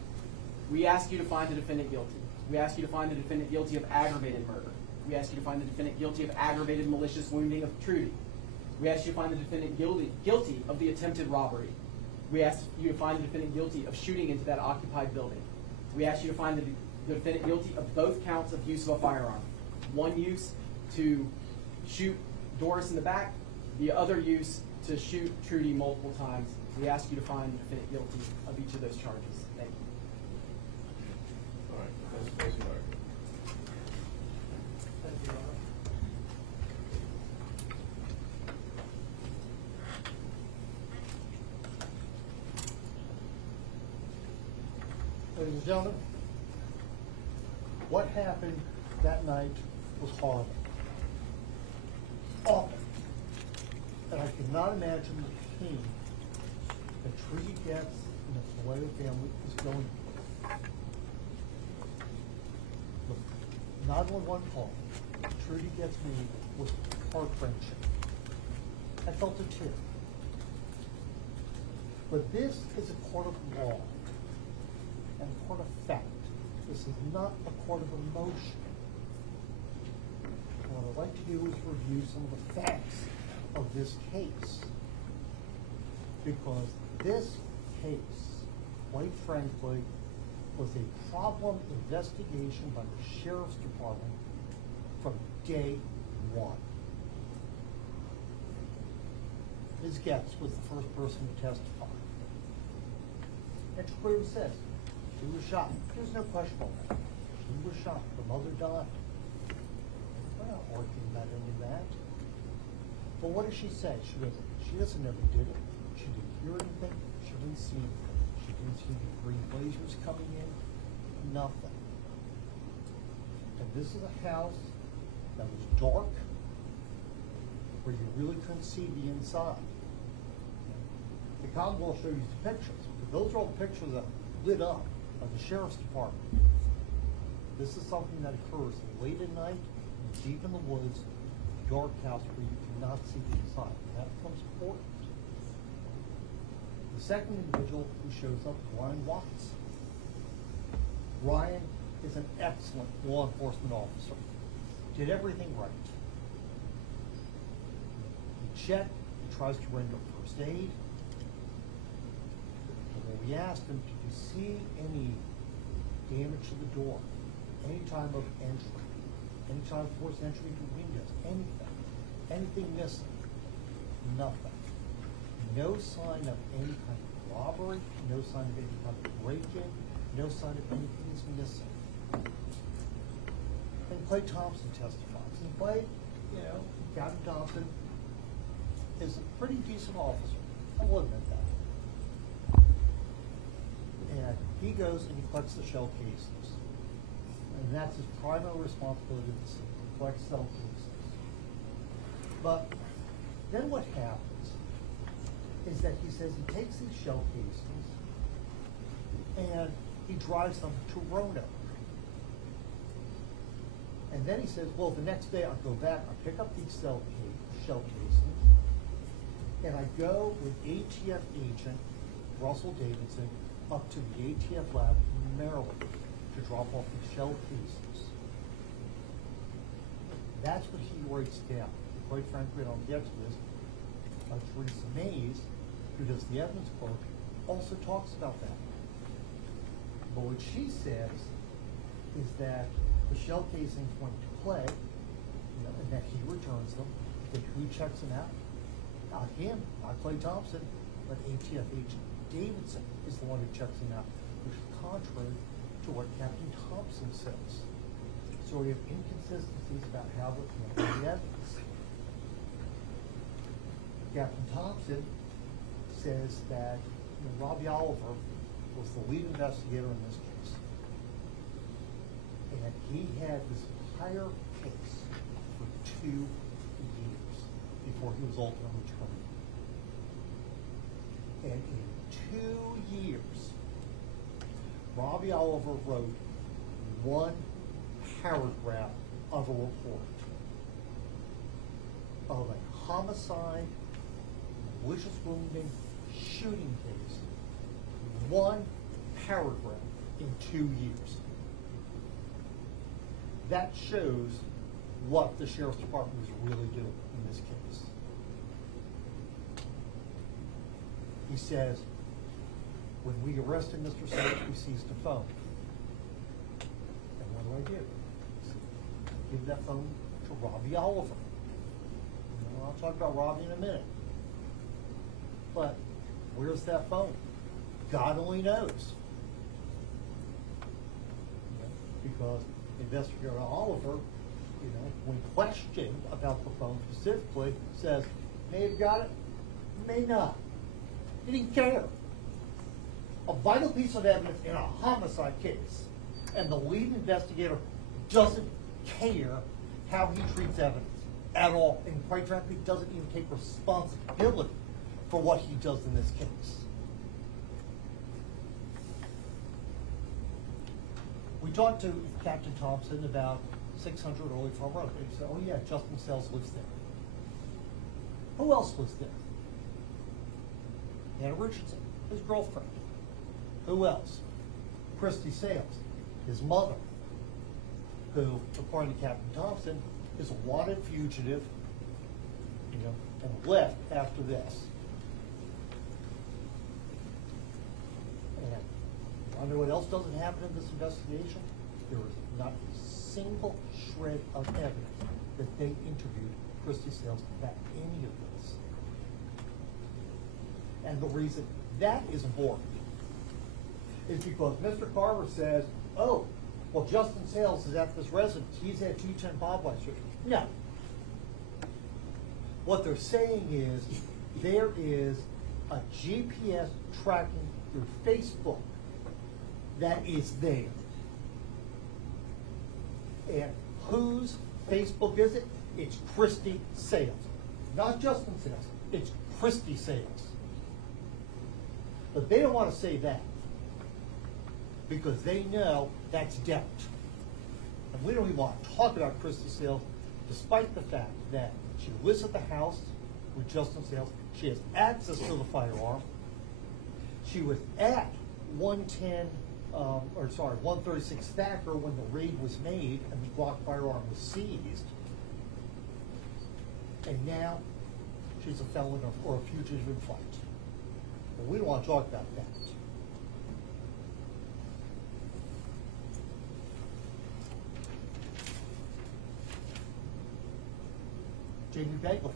we ask you to find the defendant guilty. We ask you to find the defendant guilty of aggravated murder. We ask you to find the defendant guilty of aggravated malicious wounding of Trudy. We ask you to find the defendant guilty of the attempted robbery. We ask you to find the defendant guilty of shooting into that occupied building. We ask you to find the defendant guilty of both counts of use of a firearm. One use to shoot Doris in the back, the other use to shoot Trudy multiple times. We ask you to find the defendant guilty of each of those charges. Thank you. All right, that's closing argument. Thank you, Your Honor. Ladies and gentlemen, what happened that night was horrible. Awful. And I cannot imagine the pain that Trudy Goetz and the Puleio family is going through. The 911 call Trudy Goetz made was heart-wrenching. I felt it too. But this is a court of law and a court of fact. This is not a court of emotion. What I'd like to do is review some of the facts of this case. Because this case, quite frankly, was a problem investigation by the Sheriff's Department from day one. Ms. Goetz was the first person to testify. And she clearly says, she was shot. There's no question about that. She was shot. Her mother died. We're not arguing about any of that. But what does she say? She doesn't know who did it. She didn't hear anything. She didn't see anything. She didn't see the green blazers coming in. Nothing. And this is a house that was dark, where you really couldn't see the inside. The Con will show you the pictures. But those are all the pictures that lit up by the Sheriff's Department. This is something that occurs late at night, deep in the woods, dark house where you cannot see the inside. And that becomes important. The second individual who shows up, Ryan Watts. Ryan is an excellent law enforcement officer. Did everything right. He checked, he tries to render first aid. And when we asked him, did you see any damage to the door? Any time of entry? Any time of forced entry to windows? Anything missing? Nothing. No sign of any kind of robbery, no sign of any kind of break-in, no sign of anything is missing. And Clay Thompson testifies. And Clay, Captain Thompson is a pretty decent officer. I will admit that. And he goes and he collects the shell cases. And that's his primary responsibility to collect shell cases. But then what happens is that he says he takes these shell cases and he drives them to Roanoke. And then he says, well, the next day I'll go back, I'll pick up these shell cases, and I go with ATF agent Russell Davidson up to the ATF lab in Maryland to drop off the shell cases. that's what he writes down. Quite frankly, I don't get to this. Teresa Mays, who does the evidence book, also talks about that. But what she says is that the shell casings went to Clay, and that he returns them, that who checks them out? Not him, not Clay Thompson, but ATF agent Davidson is the one who checks them out, which is contrary to what Captain Thompson says. So we have inconsistencies about how the evidence. Captain Thompson says that Robbie Oliver was the lead investigator in this case. And he had this entire case for 2 years before he was ultimately terminated. And in 2 years, Robbie Oliver wrote 1 paragraph of a report of a homicide, malicious wounding, shooting case. 1 paragraph in 2 years. That shows what the Sheriff's Department is really doing in this case. He says, when we arrested Mr. Sage, we seized a phone. And what do? Give that phone to Robbie Oliver. I'll talk about Robbie in a minute. But where's that phone? God only knows. Because Investigator Oliver, when questioned about the phone specifically, says, may have got it, may not. He didn't care. A vital piece of evidence in a homicide case, and the lead investigator doesn't care how he treats evidence at all, and quite frankly, doesn't even take responsibility for what he does in this case. We talked to Captain Thompson about 600 Early Farm Road. He said, oh yeah, Justin Sells lives there. Who else lives there? Anna Richardson, his girlfriend. Who else? Christy Sales, his mother, who, according to Captain Thompson, is a wanted fugitive, and left after this. And I wonder what else doesn't happen in this investigation? There is not a single shred of evidence that they interviewed Christy Sales about any of this. And the reason that is important is because Mr. Carver says, oh, well, Justin Sales is at this residence. He's at 210 Bobwhite Street. No. What they're saying is there is a GPS tracking through Facebook that is there. And whose Facebook is it? It's Christy Sales. Not Justin Sales. It's Christy Sales. But they don't want to say that because they know that's doubt. And we don't even want to talk about Christy Sales, despite the fact that she lives at the house with Justin Sales. She has access to the firearm. She was at 136 Thacker when the raid was made and the Glock firearm was seized. And now she's a felon or a fugitive in flight. But we don't want to talk about that. J.B. Begley,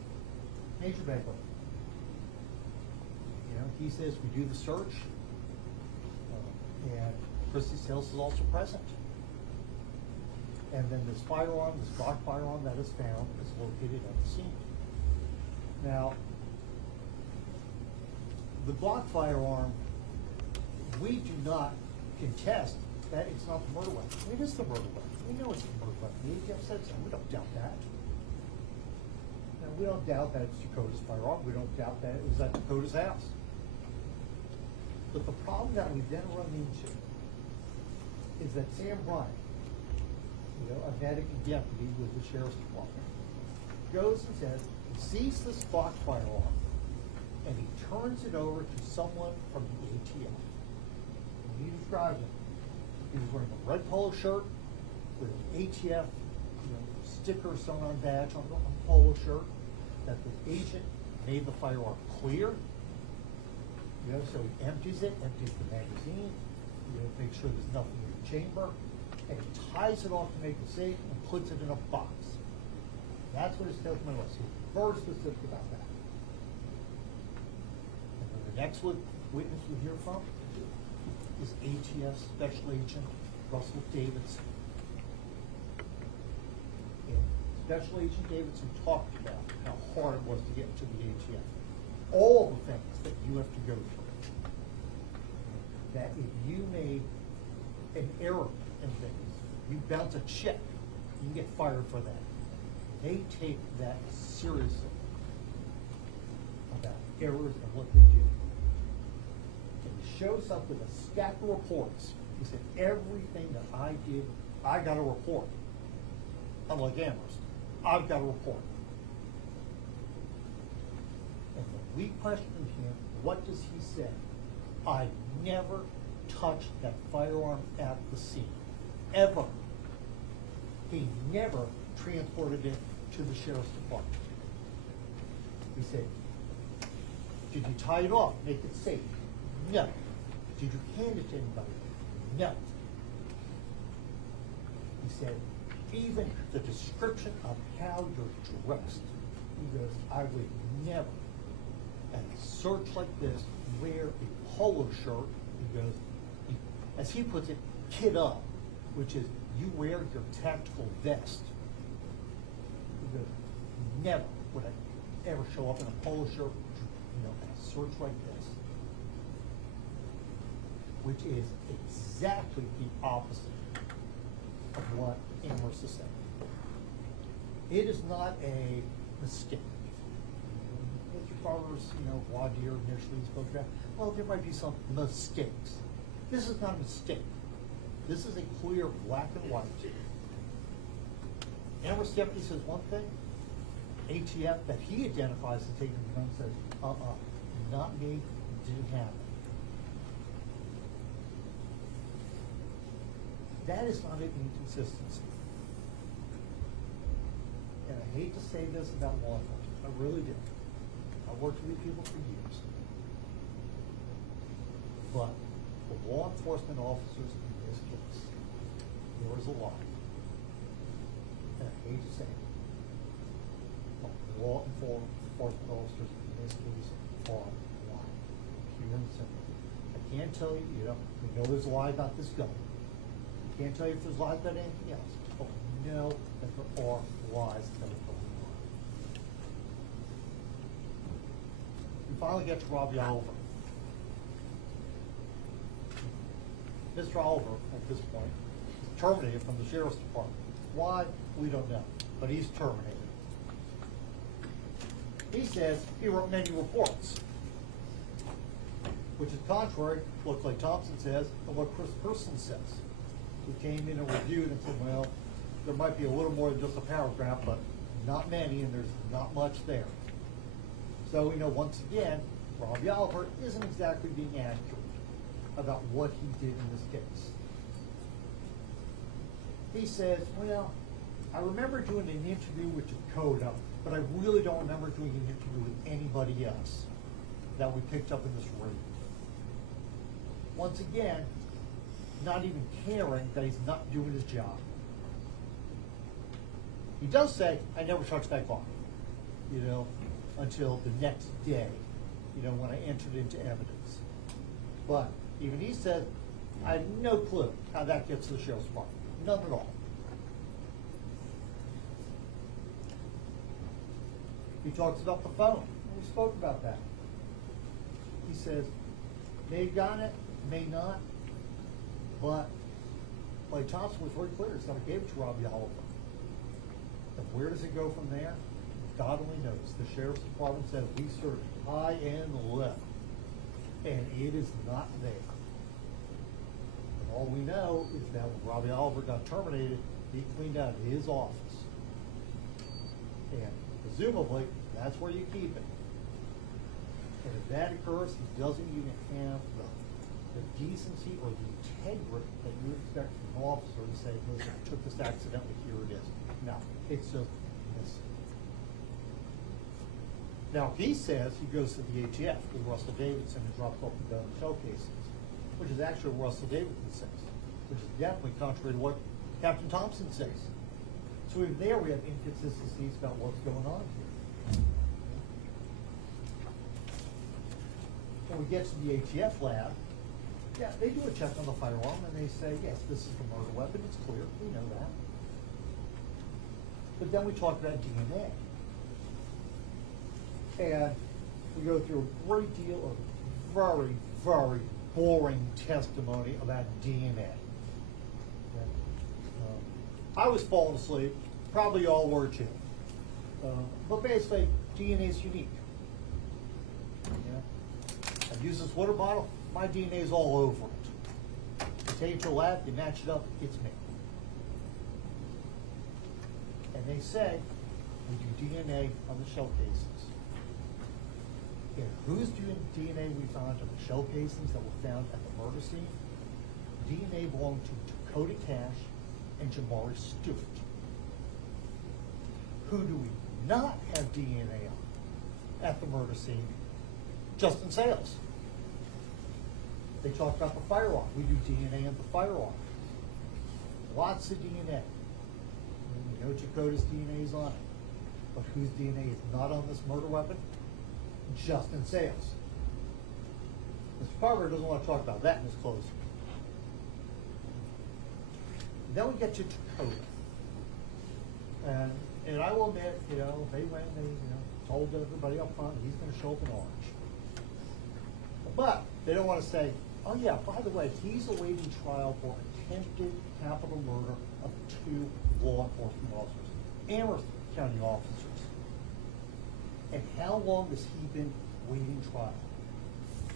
Major Begley. He says we do the search, and Christy Sales is also present. And then this firearm, this Glock firearm that is found, is located at the scene. Now, the Glock firearm, we do not contest that it's not the murder weapon. It is the murder weapon. We know it's the murder weapon. The ATF said so. We don't doubt that. And we don't doubt that it's Dakota's firearm. We don't doubt that it was at Dakota's house. But the problem that we then run into is that Sam Bryant, a Vatican deputy with the Sheriff's Department, goes and says, he sees this Glock firearm, and he turns it over to someone from the ATF. And he describes it. He was wearing a red polo shirt with an ATF sticker sewn on badge on the polo shirt, that the agent made the firearm clear. You know, so he empties the magazine, you know, make sure there's nothing in the chamber, and he ties it off to make it safe and puts it in a box. That's what his testimony was. He was very specific about that. And then the next witness we hear from is ATF Special Agent Russell Davidson. And Special Agent Davidson talked about how hard it was to get into the ATF. All the things that you have to go through. That if you made an error in things, you bounce a check, you can get fired for that. They take that seriously about errors and what they do. And he shows up with a stack of reports. He said, everything that I did, I got a report. Unlike Amherst, I've got a report. And when we questioned him, what does he say? I never touched that firearm at the scene. Ever. He never transported it to the sheriff's department. He said, did you tie it off, make it safe? No. Did you hand it to anybody? No. He said, even the description of how you're dressed, he goes, I would never, at a search like this, wear a polo shirt. He goes, as he puts it, kid up, which is you wear your tactical vest. He goes, never would I ever show up in a polo shirt, you know, at a search like this. Which is exactly the opposite of what Amherst is saying. It is not a mistake. Mr. Farmer's, you know, voir dire initially spoke about, well, there might be some mistakes. This is not a mistake. This is a clear black and white. Amherst deputy says one thing, ATF that he identifies as taking the gun says, not me, didn't happen. That is not an inconsistency. And I hate to say this about law enforcement. I really do. I've worked with these people for years. But the law enforcement officers in this case, there was a lie. And I hate to say it. But law enforcement officers in this case are lying. Pure and simple. I can't tell you, you know, we know there's a lie about this gun. Can't tell you if there's lies about anything else, but we know that there are lies that are going on. We finally get to Robbie Oliver. Mr. Oliver, at this point, is terminated from the sheriff's department. Why? We don't know, but he's terminated. He says he wrote many reports, which is contrary to what Clay Thompson says and what Chris Person says. He came in and reviewed and said, well, there might be a little more than just a paragraph, but not many, and there's not much there. So, you know, once again, Robbie Oliver isn't exactly being accurate about what he did in this case. He says, well, I remember doing an interview with Dakota, but I really don't remember doing an interview with anybody else that we picked up in this raid. Once again, not even caring that he's not doing his job. He does say, I never touched that gun, you know, until the next day, you know, when I entered into evidence. But even he said, I have no clue how that gets to the sheriff's department. None at all. He talks about the phone. We spoke about that. He says, may have gotten it, may not. But Clay Thompson was very clear. He's going to give it to Robbie Oliver. And where does it go from there? God only knows. The sheriff's department said we searched high and left, and it is not there. And all we know is that when Robbie Oliver got terminated, he cleaned out his office, and presumably that's where you keep it. And if that occurs, he doesn't even have the decency or the integrity that you expect from an officer to say, listen, I took this accidentally, here it is. No, it's just this. Now, he says he goes to the ATF with Russell Davidson and drops off the gun and shell cases, which is actually what Russell Davidson says, which is definitely contrary to what Captain Thompson says. So even there, we have inconsistencies about what's going on here. When we get to the ATF lab, yeah, they do a check on the firearm and they say, yes, this is the murder weapon, it's clear, we know that. But then we talk about DNA. And we go through a great deal of very, very boring testimony about DNA. Okay? I was falling asleep, probably all were too. But basically, DNA is unique. Yeah? I use this water bottle, my DNA is all over it. You take it to a lab, they match it up, it's me. And they say, we do DNA on the shell casings. And whose DNA we found on the shell casings that were found at the murder scene? DNA belonged to Dakota Cash and Jamari Stewart. Who do we not have DNA on at the murder scene? Justin Sales. They talk about the firearm. We do DNA on the firearm. Lots of DNA. We know Dakota's DNA is on it. But whose DNA is not on this murder weapon? Justin Sales. Mr. Carver doesn't want to talk about that in his closing. Then we get to Dakota. And I will admit, they went and they, told everybody up front he's going to show up in orange. But they don't want to say, oh yeah, by the way, he's awaiting trial for attempted capital murder of 2 law enforcement officers, Amherst County officers. And how long has he been waiting trial?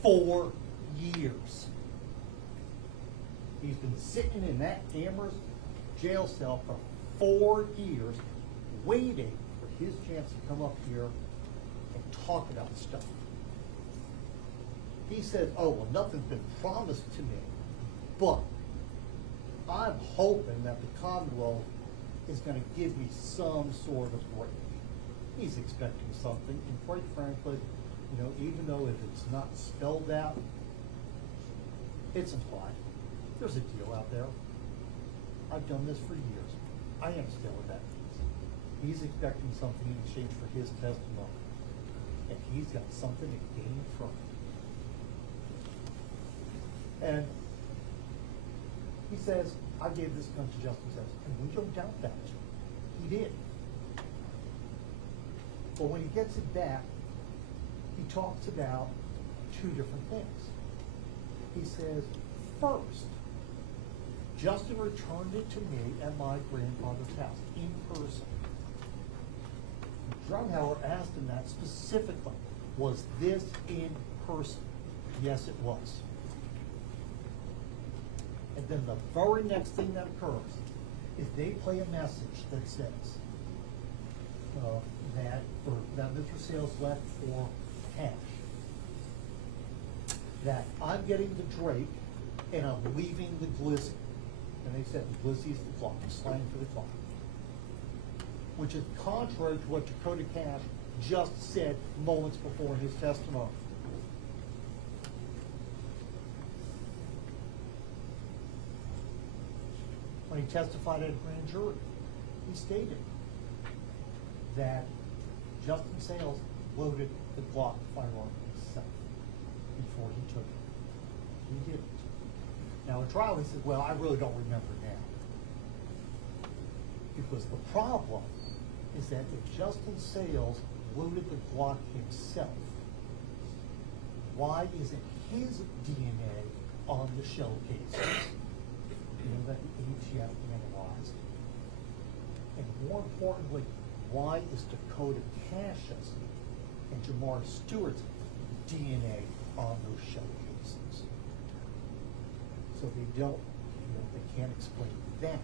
4 years. He's been sitting in that Amherst jail cell for 4 years, waiting for his chance to come up here and talk about stuff. He says, oh, well, nothing's been promised to me, but I'm hoping that the Commonwealth is going to give me some sort of break. He's expecting something, and quite frankly, even though if it's not spelled out, it's implied. There's a deal out there. I've done this for years. I understand what that means. He's expecting something in exchange for his testimony, and he's got something to gain from it. And he says, I gave this gun to Justin Sales, and we don't doubt that. He did. But when he gets it back, he talks about 2 different things. He says, first, Justin returned it to me at my grandfather's house in person. Drumhauer asked him that specifically. Was this in person? Yes, it was. And then the very next thing that occurs is they play a message that says that Mr. Sales left for cash. That I'm getting the Drake and I'm leaving the Glizzy. And they said the Glizzy is the clock, slang for the clock. Which is contrary to what Dakota Cash just said moments before in his testimony. When he testified at a grand jury, he stated that Justin Sales loaded the Glock firearm himself before he took it. He didn't. Now at trial he said, well, I really don't remember now. Because the problem is that if Justin Sales loaded the Glock himself, why isn't his DNA on the shell cases that the ATF analyzed? And more importantly, why is Dakota Cash's and Jamar Stewart's DNA on those shell cases? So they don't, they can't explain that.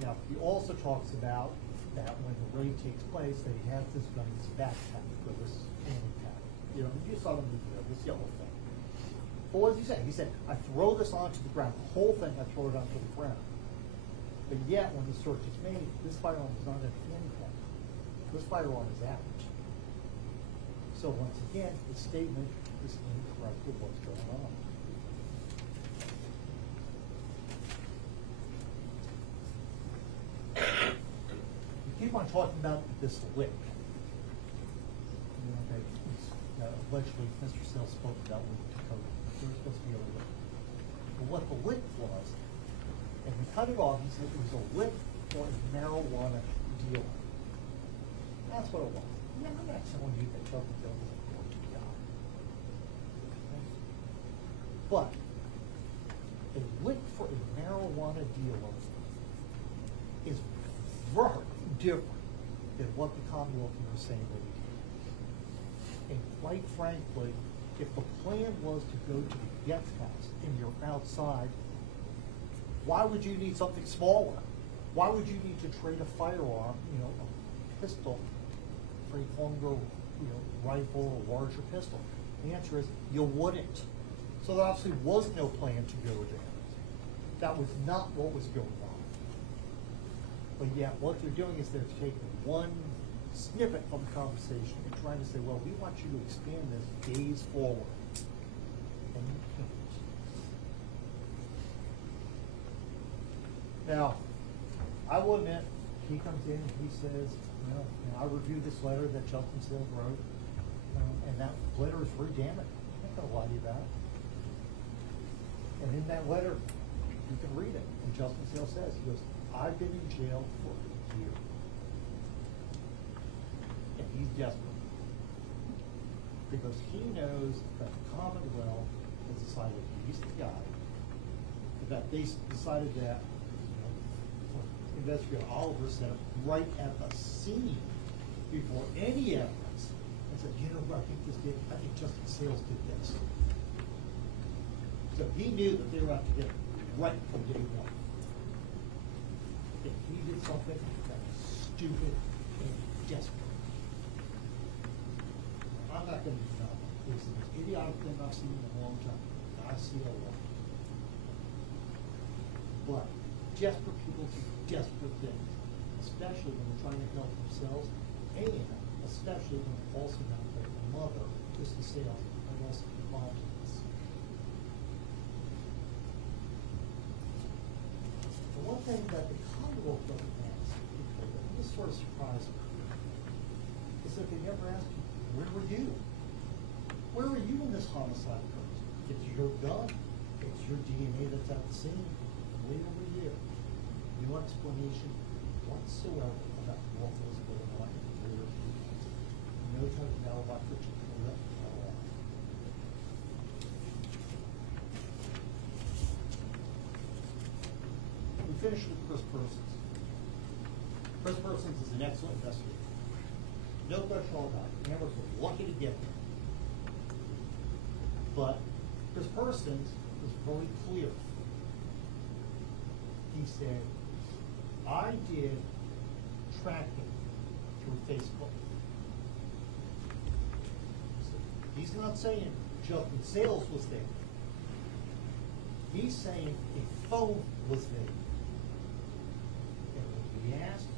Now, he also talks about that when the raid takes place, that he has this gun in his backpack, or this pack. You saw them do this yellow thing. But what did he say? He said, I throw this onto the ground. The whole thing, I throw it onto the ground. But yet, when the search is made, this firearm is not at any point. This firearm is out. So once again, the statement is incorrect with what's going on. You keep on talking about this lick. You know, that allegedly Mr. Sales spoke about with Dakota. There was supposed to be a lick. But what the lick was, and we cut it off, he said it was a lick for a marijuana dealer. That's what it was. I'm not telling you that Chuck and Bill was a corrupt guy. But a lick for a marijuana dealer is very different than what the Commonwealth was saying that he did. And quite frankly, if the plan was to go to the Goetz house and you're outside, why would you need something smaller? Why would you need to trade a firearm, a pistol, for a longer, rifle or larger pistol? The answer is you wouldn't. So there obviously was no plan to go there. That was not what was going on. But yet, what they're doing is they're taking one snippet of the conversation and trying to say, well, we want you to expand this days forward. And you can't. Now, I will admit, he comes in and he says, I reviewed this letter that Justin Sales wrote, and that letter is very damning. I'm not going to lie to you about it. And in that letter, you can read it. And Justin Sales says, he goes, I've been in jail for a year. And he's desperate. Because he knows that the Commonwealth has decided he's the guy. In fact, they decided that Investigator Oliver set up right at the scene before any evidence and said, I think Justin Sales did this. So he knew that they were out to get it right from day one. If he did something that was stupid and desperate. I'm not going to deny it. It's the most idiotic thing I've seen in a long time. I see a lot. But desperate people do desperate things, especially when they're trying to help themselves, and especially when they also know that their mother, Kristen Sales, are also involved in this. The one thing that the Commonwealth doesn't ask people, and this sort of surprised me, is that they never asked you, where were you? Where were you when this homicide occurred? It's your gun, it's your DNA that's at the scene. Where were you? No explanation whatsoever about what was going on in the rear view. No type of alibi for Chick-fil-A at all. We finished with Chris Persons. Chris Persons is an excellent investigator. No question all about it. Amherst was lucky to get him. But Chris Persons was very clear. He said, I did tracking through Facebook. He's not saying Justin Sales was there. He's saying a phone was there. And when we asked,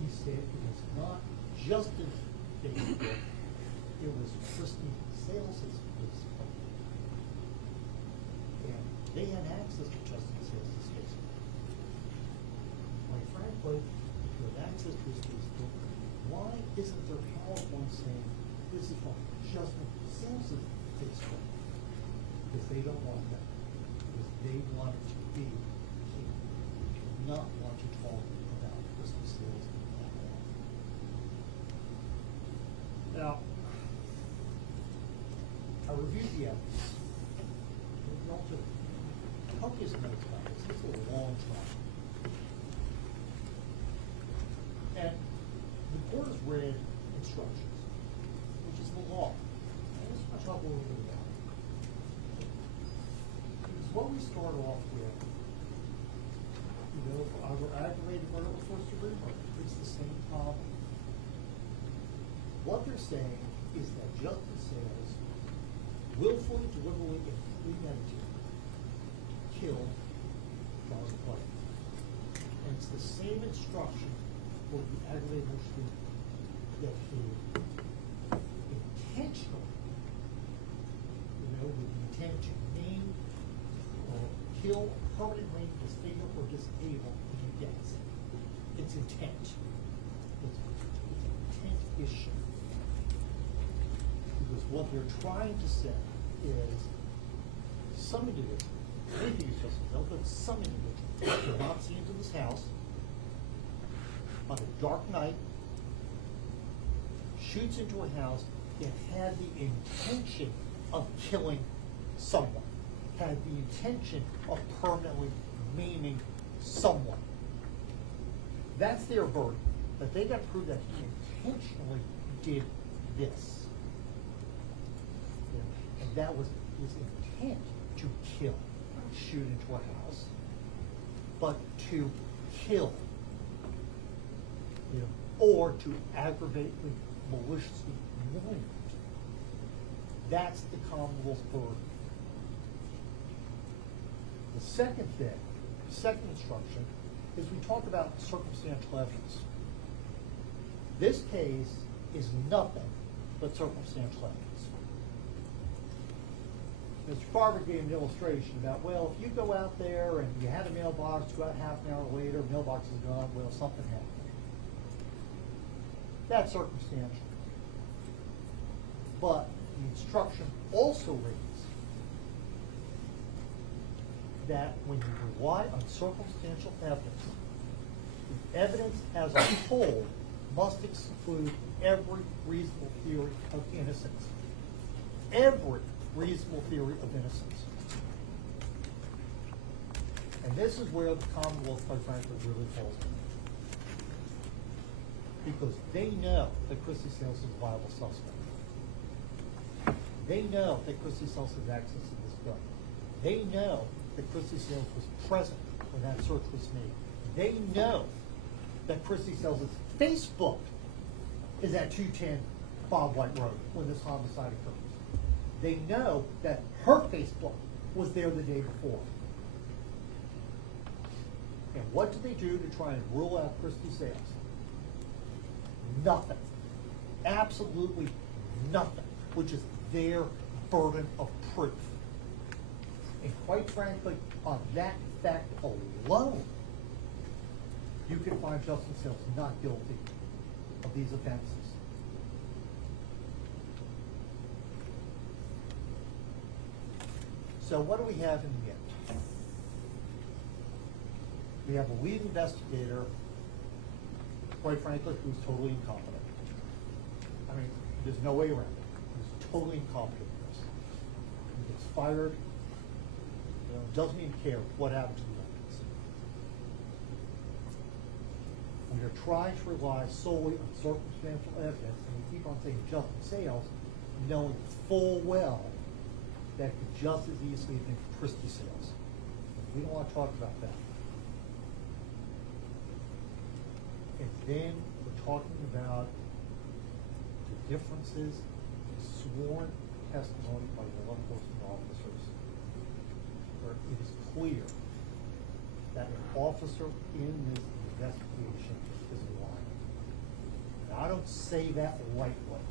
he said it was not Justin's Facebook, it was Kristen Sales' Facebook. And they had access to Justin Sales' Facebook. Quite frankly, if you have access to his Facebook, why isn't there PowerPoint saying this is from Justin Sales' Facebook? Because they don't want that. Because they want it to be here. They do not want to talk about Kristen Sales at all. Now, I reviewed the evidence. Copious notes about this. This is a long trial. And the court has read instructions, which is the law. And this is what I talk a little bit about. Because what we start off with, either aggravated murder or first degree murder, it's the same problem. What they're saying is that Justin Sales willfully, deliberately, and premeditated, kill Charles Puleio. And it's the same instruction for the aggravated murder that he intentionally, with the intent to maim or kill, permanently disfigure or disable if he gets it. It's intent. It's an intent issue. Because what they're trying to say is some individual, anything is just no, but some individual will not see into this house on a dark night, shoots into a house that had the intention of killing someone, had the intention of permanently maiming someone. That's their burden, that they got to prove that he intentionally did this. And that was his intent to kill, not shoot into a house, but to kill, or to aggravatedly, maliciously wound. That's the Commonwealth's burden. The second thing, the second instruction, is we talk about circumstantial evidence. This case is nothing but circumstantial evidence. Mr. Farber gave an illustration about, well, if you go out there and you had a mailbox, go out half an hour later, mailbox is gone, well, something happened. That's circumstantial. But the instruction also reads that when you rely on circumstantial evidence, the evidence as a whole must exclude every reasonable theory of innocence. Every reasonable theory of innocence. And this is where the Commonwealth, quite frankly, really falls in. Because they know that Christy Sales is a viable suspect. They know that Christy Sales has access to this gun. They know that Christy Sales was present when that search was made. They know that Christy Sales' Facebook is at 210 Bob White Road when this homicide occurs. They know that her Facebook was there the day before. And what do they do to try and rule out Christy Sales? Nothing. Absolutely nothing, which is their burden of proof. And quite frankly, on that fact alone, you can find Justin Sales not guilty of these offenses. So what do we have in the end? We have a lead investigator, quite frankly, who's totally incompetent. I mean, there's no way around it. He's totally incompetent in this. He gets fired, doesn't even care what happened to the evidence. We are trying to rely solely on circumstantial evidence, and we keep on saying Justin Sales, knowing full well that could just as easily have been Christy Sales. We don't want to talk about that. And then we're talking about the differences in sworn testimony by law enforcement officers, where it is clear that an officer in this investigation is lying. And I don't say that lightly,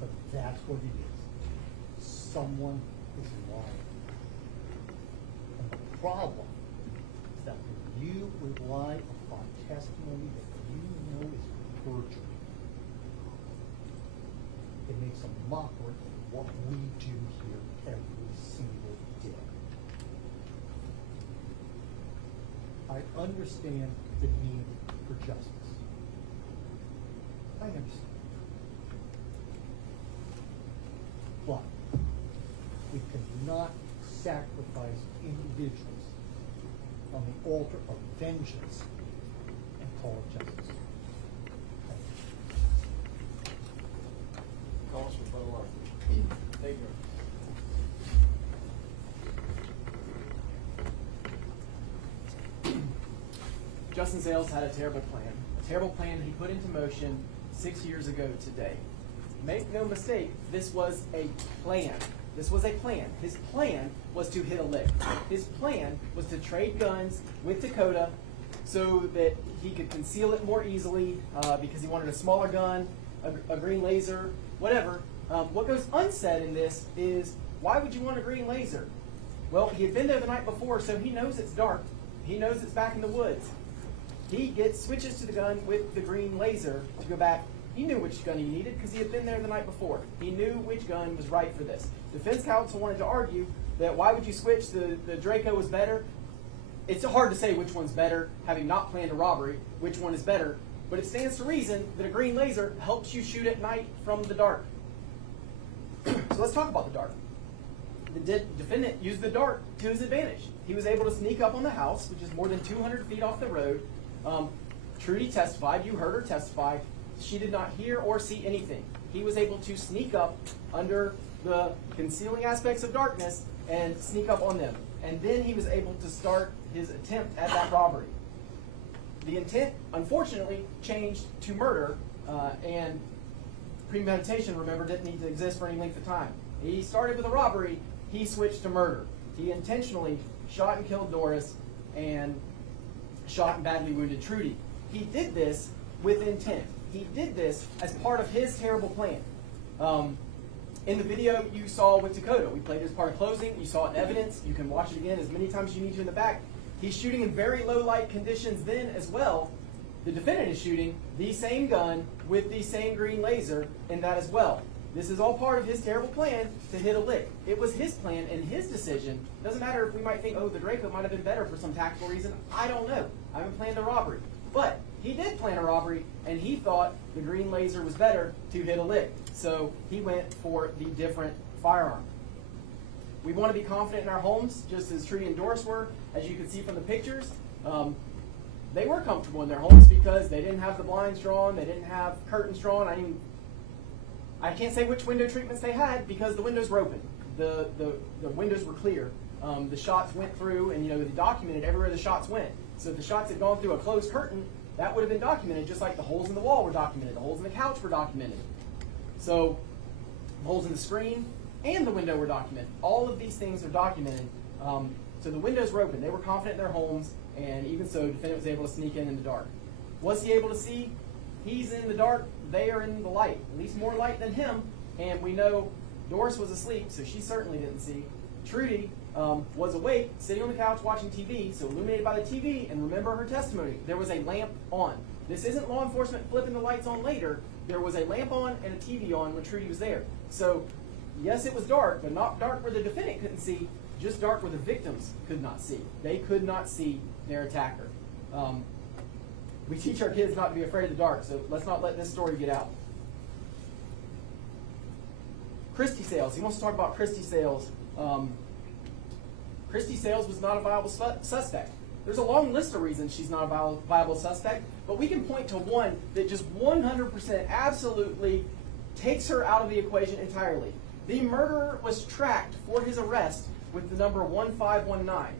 but that's what it is. Someone is lying. And the problem is that when you rely upon testimony that you know is perjury, it makes a mockery of what we do here every single day. I understand the need for justice. I understand. But we cannot sacrifice individuals on the altar of vengeance and call it justice. Calls for photo argument. Thank you. Justin Sales had a terrible plan he put into motion 6 years ago today. Make no mistake, this was a plan. This was a plan. His plan was to hit a lick. His plan was to trade guns with Dakota so that he could conceal it more easily because he wanted a smaller gun, a green laser, whatever. What goes unsaid in this is, why would you want a green laser? Well, he had been there the night before, so he knows it's dark. He knows it's back in the woods. He switches to the gun with the green laser to go back. He knew which gun he needed because he had been there the night before. He knew which gun was right for this. Defense counsel wanted to argue that why would you switch? The Draco was better. It's hard to say which one's better, having not planned a robbery, which one is better. But it stands to reason that a green laser helps you shoot at night from the dark. So let's talk about the dark. The defendant used the dark to his advantage. He was able to sneak up on the house, which is more than 200 feet off the road. Trudy testified, you heard her testify, she did not hear or see anything. He was able to sneak up under the concealing aspects of darkness and sneak up on them. And then he was able to start his attempt at that robbery. The intent, unfortunately, changed to murder, and premeditation, remember, didn't need to exist for any length of time. He started with a robbery, he switched to murder. He intentionally shot and killed Doris and shot and badly wounded Trudy. He did this with intent. He did this as part of his terrible plan. In the video you saw with Dakota, we played it as part of closing. You saw it in evidence. You can watch it again as many times as you need to in the back. He's shooting in very low light conditions then as well. The defendant is shooting the same gun with the same green laser in that as well. This is all part of his terrible plan to hit a lick. It was his plan and his decision. Doesn't matter if we might think, oh, the Draco might have been better for some tactical reason. I don't know. I haven't planned a robbery. But he did plan a robbery, and he thought the green laser was better to hit a lick. So he went for the different firearm. We want to be confident in our homes, just as Trudy and Doris were. As you can see from the pictures, they were comfortable in their homes because they didn't have the blinds drawn, they didn't have curtains drawn. I can't say which window treatments they had because the windows were open. The windows were clear. The shots went through, and they documented everywhere the shots went. So if the shots had gone through a closed curtain, that would have been documented, just like the holes in the wall were documented, the holes in the couch were documented. So the holes in the screen and the window were documented. All of these things are documented. So the windows were open. They were confident in their homes, and even so, the defendant was able to sneak in the dark. Was he able to see? He's in the dark. They are in the light, at least more light than him. And we know Doris was asleep, so she certainly didn't see. Trudy was awake, sitting on the couch watching TV, so illuminated by the TV, and remember her testimony. There was a lamp on. This isn't law enforcement flipping the lights on later. There was a lamp on and a TV on when Trudy was there. So, yes, it was dark, but not dark where the defendant couldn't see, just dark where the victims could not see. They could not see their attacker. We teach our kids not to be afraid of the dark, so let's not let this story get out. Christy Sales. He wants to talk about Christy Sales. Christy Sales was not a viable suspect. There's a long list of reasons she's not a viable suspect, but we can point to one that just 100% absolutely takes her out of the equation entirely. The murderer was tracked for his arrest with the number 1519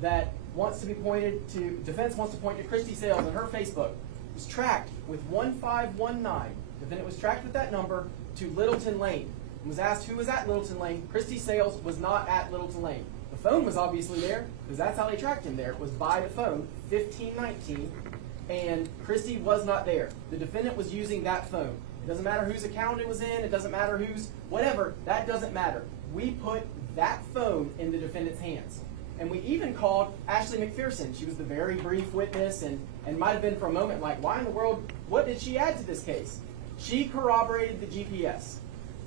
that wants to be pointed to, defense wants to point to Christy Sales on her Facebook. It was tracked with 1519. Defendant was tracked with that number to Littleton Lane. And was asked who was at Littleton Lane. Christy Sales was not at Littleton Lane. The phone was obviously there because that's how they tracked him there. It was by the phone, 1519, and Christy was not there. The defendant was using that phone. It doesn't matter whose account it was in. It doesn't matter whose, whatever. That doesn't matter. We put that phone in the defendant's hands. And we even called Ashley McPherson. She was the very brief witness and might have been for a moment like, why in the world, what did she add to this case? She corroborated the GPS.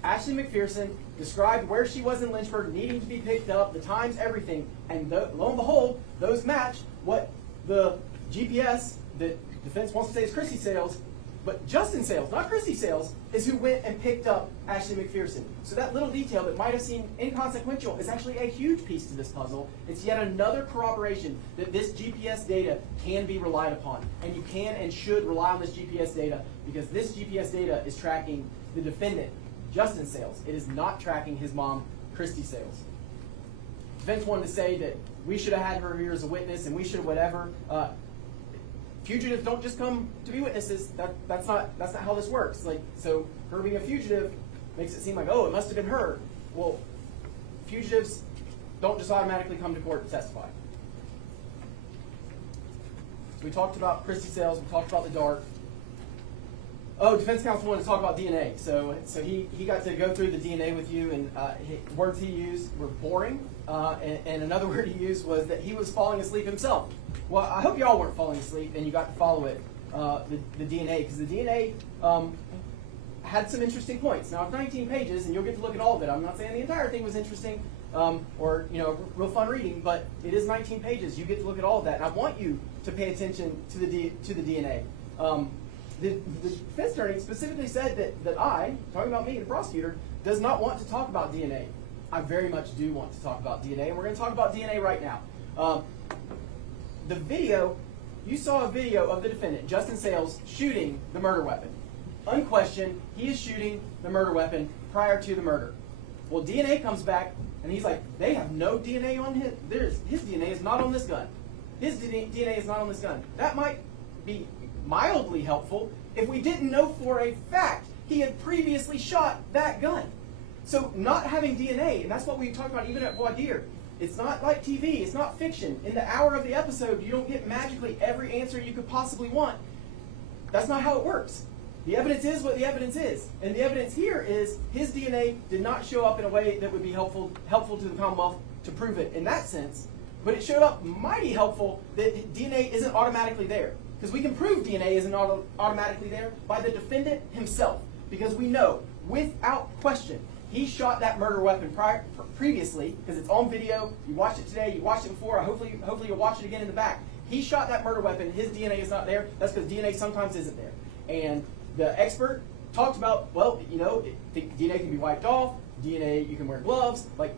Ashley McPherson described where she was in Lynchburg, needing to be picked up, the times, everything. And lo and behold, those match what the GPS that defense wants to say is Christy Sales, but Justin Sales, not Christy Sales, is who went and picked up Ashley McPherson. So that little detail that might have seemed inconsequential is actually a huge piece to this puzzle. It's yet another corroboration that this GPS data can be relied upon. And you can and should rely on this GPS data because this GPS data is tracking the defendant, Justin Sales. It is not tracking his mom, Christy Sales. Defense wanted to say that we should have had her here as a witness and we should have whatever. Fugitives don't just come to be witnesses. That's not how this works. So her being a fugitive makes it seem like, oh, it must have been her. Well, fugitives don't just automatically come to court to testify. So we talked about Christy Sales, we talked about the dart. Oh, defense counsel wanted to talk about DNA. So he got to go through the DNA with you, and words he used were boring. And another word he used was that he was falling asleep himself. Well, I hope you all weren't falling asleep and you got to follow it, the DNA, because the DNA had some interesting points. Now, it's 19 pages, and you'll get to look at all of it. I'm not saying the entire thing was interesting or real fun reading, but it is 19 pages. You get to look at all of that, and I want you to pay attention to the DNA. The defense attorney specifically said that I, talking about me, the prosecutor, does not want to talk about DNA. I very much do want to talk about DNA, and we're going to talk about DNA right now. The video, you saw a video of the defendant, Justin Sales, shooting the murder weapon. Unquestioned, he is shooting the murder weapon prior to the murder. Well, DNA comes back, and he's like, they have no DNA on his. His DNA is not on this gun. His DNA is not on this gun. That might be mildly helpful if we didn't know for a fact he had previously shot that gun. So not having DNA, and that's what we talked about even at voir dire, it's not like TV, it's not fiction. In the hour of the episode, you don't get magically every answer you could possibly want. That's not how it works. The evidence is what the evidence is. And the evidence here is his DNA did not show up in a way that would be helpful to the Commonwealth to prove it in that sense. But it showed up mighty helpful that DNA isn't automatically there. Because we can prove DNA isn't automatically there by the defendant himself. Because we know, without question, he shot that murder weapon previously, because it's on video. You watched it today, you watched it before, hopefully you'll watch it again in the back. He shot that murder weapon, his DNA is not there. That's because DNA sometimes isn't there. And the expert talked about, well, the DNA can be wiped off, DNA, you can wear gloves. Like,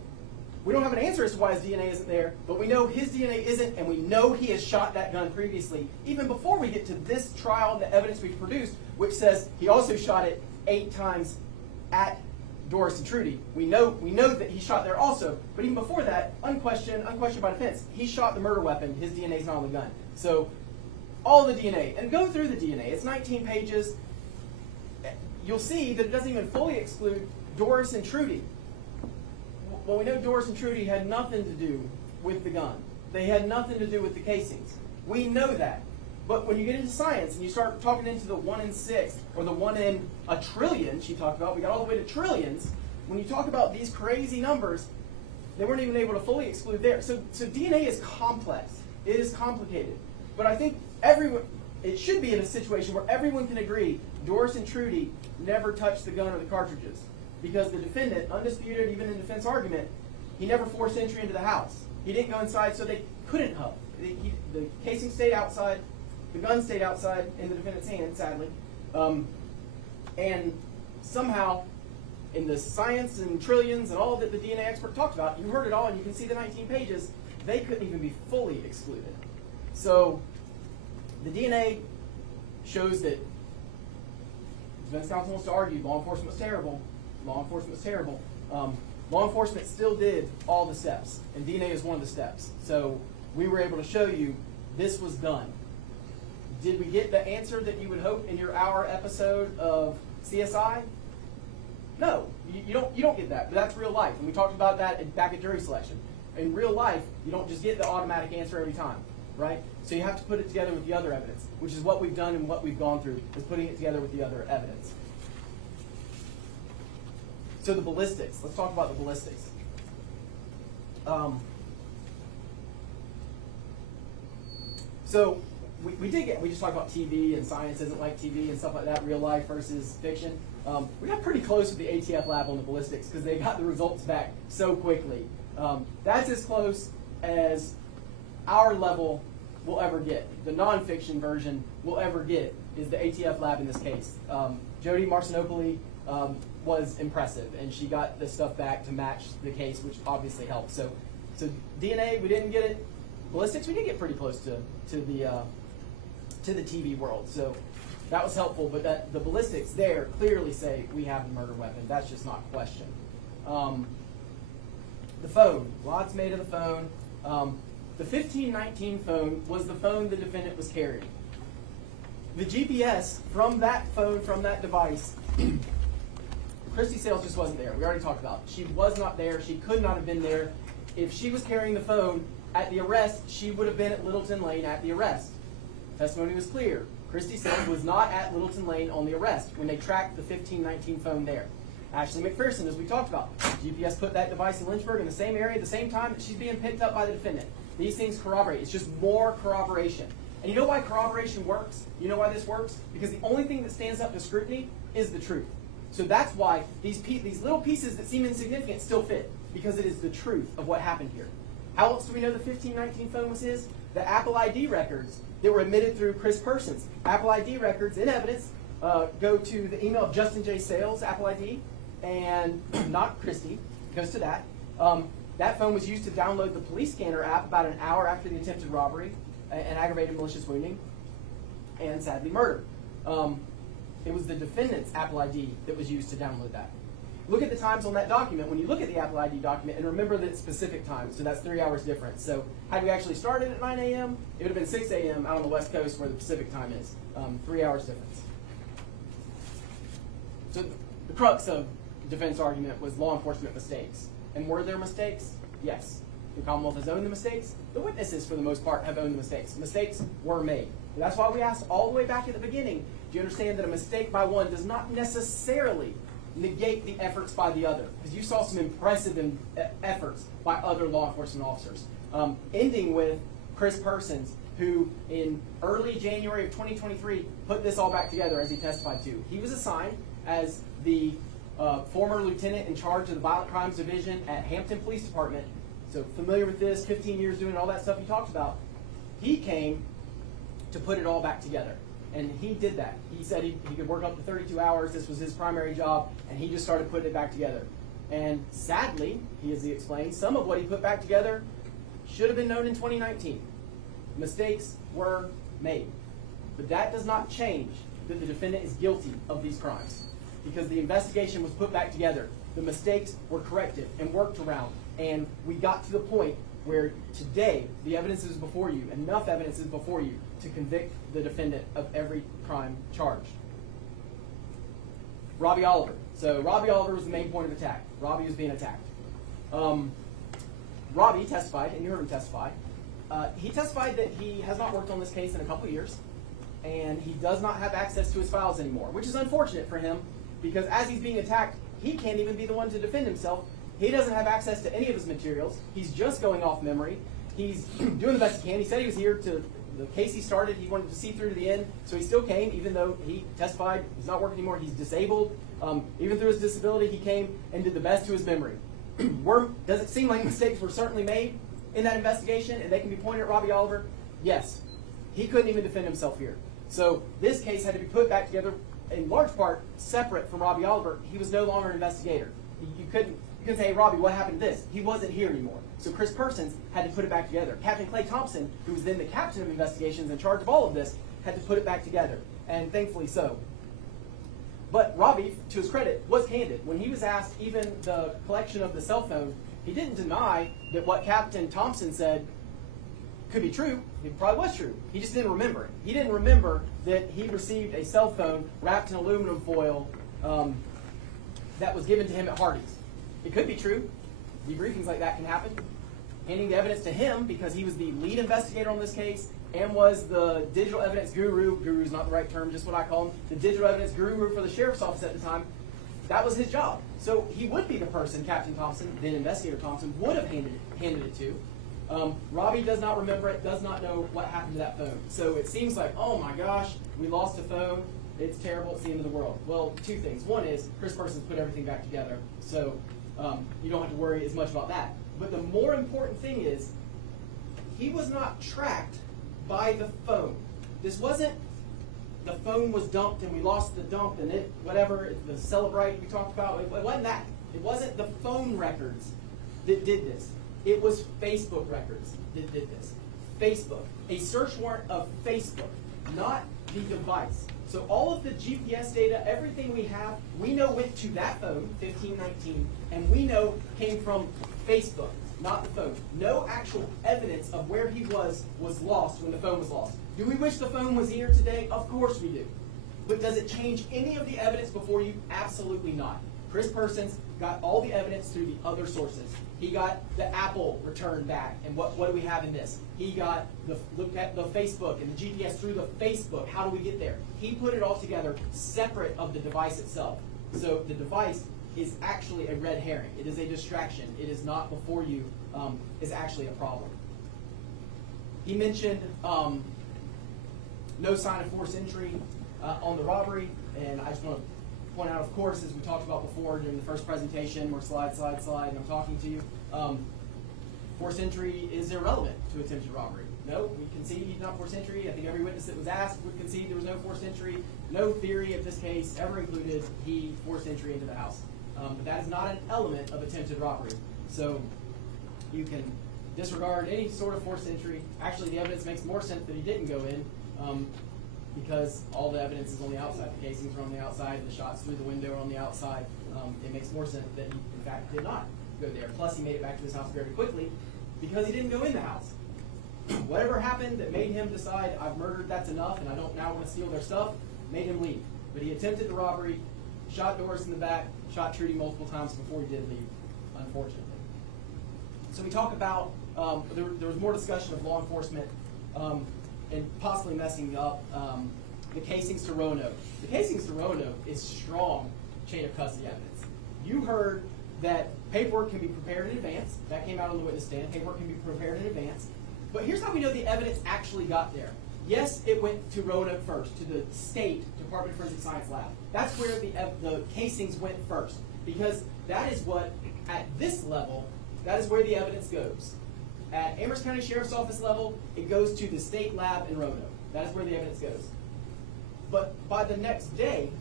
we don't have an answer as to why his DNA isn't there, but we know his DNA isn't, and we know he has shot that gun previously, even before we get to this trial and the evidence we've produced, which says he also shot it 8 times at Doris and Trudy. We know that he shot there also, but even before that, unquestioned by defense, he shot the murder weapon, his DNA is not on the gun. So, all the DNA, and go through the DNA, it's 19 pages. You'll see that it doesn't even fully exclude Doris and Trudy. Well, we know Doris and Trudy had nothing to do with the gun. They had nothing to do with the casings. We know that. But when you get into science and you start talking into the 1 in 6 or the 1 in a trillion she talked about, we got all the way to trillions. When you talk about these crazy numbers, they weren't even able to fully exclude there. So DNA is complex. It is complicated. But I think it should be in a situation where everyone can agree Doris and Trudy never touched the gun or the cartridges. Because the defendant, undisputed even in defense argument, he never forced entry into the house. He didn't go inside, so they couldn't help. The casing stayed outside, the gun stayed outside in the defendant's hand, sadly. And somehow, in the science and trillions and all that the DNA expert talked about, you heard it all and you can see the 19 pages, they couldn't even be fully excluded. So, the DNA shows that defense counsel wants to argue law enforcement was terrible. Law enforcement was terrible. Law enforcement still did all the steps, and DNA is one of the steps. So we were able to show you this was done. Did we get the answer that you would hope in your hour episode of CSI? No, you don't get that. But that's real life, and we talked about that back at jury selection. In real life, you don't just get the automatic answer every time, right? So you have to put it together with the other evidence, which is what we've done and what we've gone through, is putting it together with the other evidence. So the ballistics. Let's talk about the ballistics. So we just talked about TV and science isn't like TV and stuff like that, real life versus fiction. We got pretty close with the ATF lab on the ballistics because they got the results back so quickly. That's as close as our level will ever get. The nonfiction version will ever get is the ATF lab in this case. Jody Marcinopoli was impressive, and she got the stuff back to match the case, which obviously helped. So DNA, we didn't get it. Ballistics, we did get pretty close to the TV world. So that was helpful, but the ballistics there clearly say we have the murder weapon. That's just not a question. The phone, lots made of the phone. The 1519 phone was the phone the defendant was carrying. The GPS from that phone, from that device, Christy Sales just wasn't there. We already talked about it. She was not there. She could not have been there. If she was carrying the phone at the arrest, she would have been at Littleton Lane at the arrest. Testimony was clear. Christy Sales was not at Littleton Lane on the arrest when they tracked the 1519 phone there. Ashley McPherson, as we talked about, GPS put that device in Lynchburg in the same area at the same time that she's being picked up by the defendant. These things corroborate. It's just more corroboration. And you know why corroboration works? You know why this works? Because the only thing that stands up to scrutiny is the truth. So that's why these little pieces that seem insignificant still fit, because it is the truth of what happened here. How else do we know the 1519 phone was his? The Apple ID records that were admitted through Chris Persons. Apple ID records in evidence go to the email of Justin J. Sales, Apple ID, and not Christy, goes to that. That phone was used to download the police scanner app about an hour after the attempted robbery and aggravated malicious wounding and sadly murder. It was the defendant's Apple ID that was used to download that. Look at the times on that document. When you look at the Apple ID document, and remember that specific time, so that's 3 hours difference. So had we actually started at 9 a.m., it would have been 6 a.m. out on the West Coast where the Pacific time is. 3 hours difference. So the crux of the defense argument was law enforcement mistakes. And were there mistakes? Yes. The Commonwealth has owned the mistakes. The witnesses, for the most part, have owned the mistakes. Mistakes were made. And that's why we asked all the way back at the beginning, do you understand that a mistake by one does not necessarily negate the efforts by the other? Because you saw some impressive efforts by other law enforcement officers. Ending with Chris Persons, who in early January of 2023 put this all back together as he testified to. He was assigned as the former lieutenant in charge of the Violent Crimes Division at Hampton Police Department. So familiar with this, 15 years doing all that stuff he talked about. He came to put it all back together. And he did that. He said he could work up to 32 hours. This was his primary job. And he just started putting it back together. And sadly, as he explained, some of what he put back together should have been known in 2019. Mistakes were made. But that does not change that the defendant is guilty of these crimes. Because the investigation was put back together. The mistakes were corrected and worked around. And we got to the point where today the evidence is before you, enough evidence is before you to convict the defendant of every crime charged. Robbie Oliver. So Robbie Oliver was the main point of attack. Robbie was being attacked. Robbie testified, and you heard him testify. He testified that he has not worked on this case in a couple of years, and he does not have access to his files anymore, which is unfortunate for him because as he's being attacked, he can't even be the one to defend himself. He doesn't have access to any of his materials. He's just going off memory. He's doing the best he can. He said he was here to the case he started. He wanted to see through to the end, so he still came, even though he testified he's not working anymore. He's disabled. Even through his disability, he came and did the best to his memory. Does it seem like mistakes were certainly made in that investigation, and they can be pointed at Robbie Oliver? Yes. He couldn't even defend himself here. So this case had to be put back together, in large part, separate from Robbie Oliver. He was no longer an investigator. You couldn't say, hey, Robbie, what happened to this? He wasn't here anymore. So Chris Persons had to put it back together. Captain Clay Thompson, who was then the captain of investigations in charge of all of this, had to put it back together, and thankfully so. But Robbie, to his credit, was candid. When he was asked even the collection of the cell phone, he didn't deny that what Captain Thompson said could be true. It probably was true. He just didn't remember it. He didn't remember that he received a cell phone wrapped in aluminum foil that was given to him at Hardee's. It could be true. Debriefings like that can happen. Handing the evidence to him because he was the lead investigator on this case and was the digital evidence guru. Guru is not the right term, just what I call him. The digital evidence guru for the sheriff's office at the time. That was his job. So he would be the person, Captain Thompson, then Investigator Thompson, would have handed it to. Robbie does not remember it, does not know what happened to that phone. So it seems like, oh my gosh, we lost a phone. It's terrible. It's the end of the world. Well, two things. One is Chris Persons put everything back together. So you don't have to worry as much about that. But the more important thing is he was not tracked by the phone. This wasn't the phone was dumped and we lost the dump and it, whatever, the Celebrite we talked about. It wasn't that. It wasn't the phone records that did this. It was Facebook records that did this. Facebook. A search warrant of Facebook, not the device. So all of the GPS data, everything we have, we know went to that phone, 1519, and we know came from Facebook, not the phone. No actual evidence of where he was lost when the phone was lost. Do we wish the phone was here today? Of course we do. But does it change any of the evidence before you? Absolutely not. Chris Persons got all the evidence through the other sources. He got the Apple return back, and what do we have in this? He got looked at the Facebook and the GPS through the Facebook. How do we get there? He put it all together separate of the device itself. So the device is actually a red herring. It is a distraction. It is not before you is actually a problem. He mentioned no sign of forced entry on the robbery, and I just want to point out, of course, as we talked about before during the first presentation, more slide, and I'm talking to you, forced entry is irrelevant to attempted robbery. No, we concede not forced entry. I think every witness that was asked would concede there was no forced entry. No theory of this case ever included he forced entry into the house. But that is not an element of attempted robbery. So you can disregard any sort of forced entry. Actually, the evidence makes more sense that he didn't go in because all the evidence is on the outside. The casings are on the outside. The shots through the window are on the outside. It makes more sense that he, in fact, did not go there. Plus, he made it back to his house very quickly because he didn't go in the house. Whatever happened that made him decide, I've murdered, that's enough, and I don't now want to steal their stuff, made him leave. But he attempted the robbery, shot Doris in the back, shot Trudy multiple times before he did leave, unfortunately. So we talk about, there was more discussion of law enforcement and possibly messing up the casings to Roanoke. The casings to Roanoke is strong chain of custody evidence. You heard that paperwork can be prepared in advance. That came out on the witness stand. Paperwork can be prepared in advance. But here's how we know the evidence actually got there. Yes, it went to Roanoke first, to the State Department of Forensic Science Lab. That's where the casings went first, because that is what, at this level, that is where the evidence goes. At Amherst County Sheriff's Office level, it goes to the state lab in Roanoke. That is where the evidence goes. But by the next day,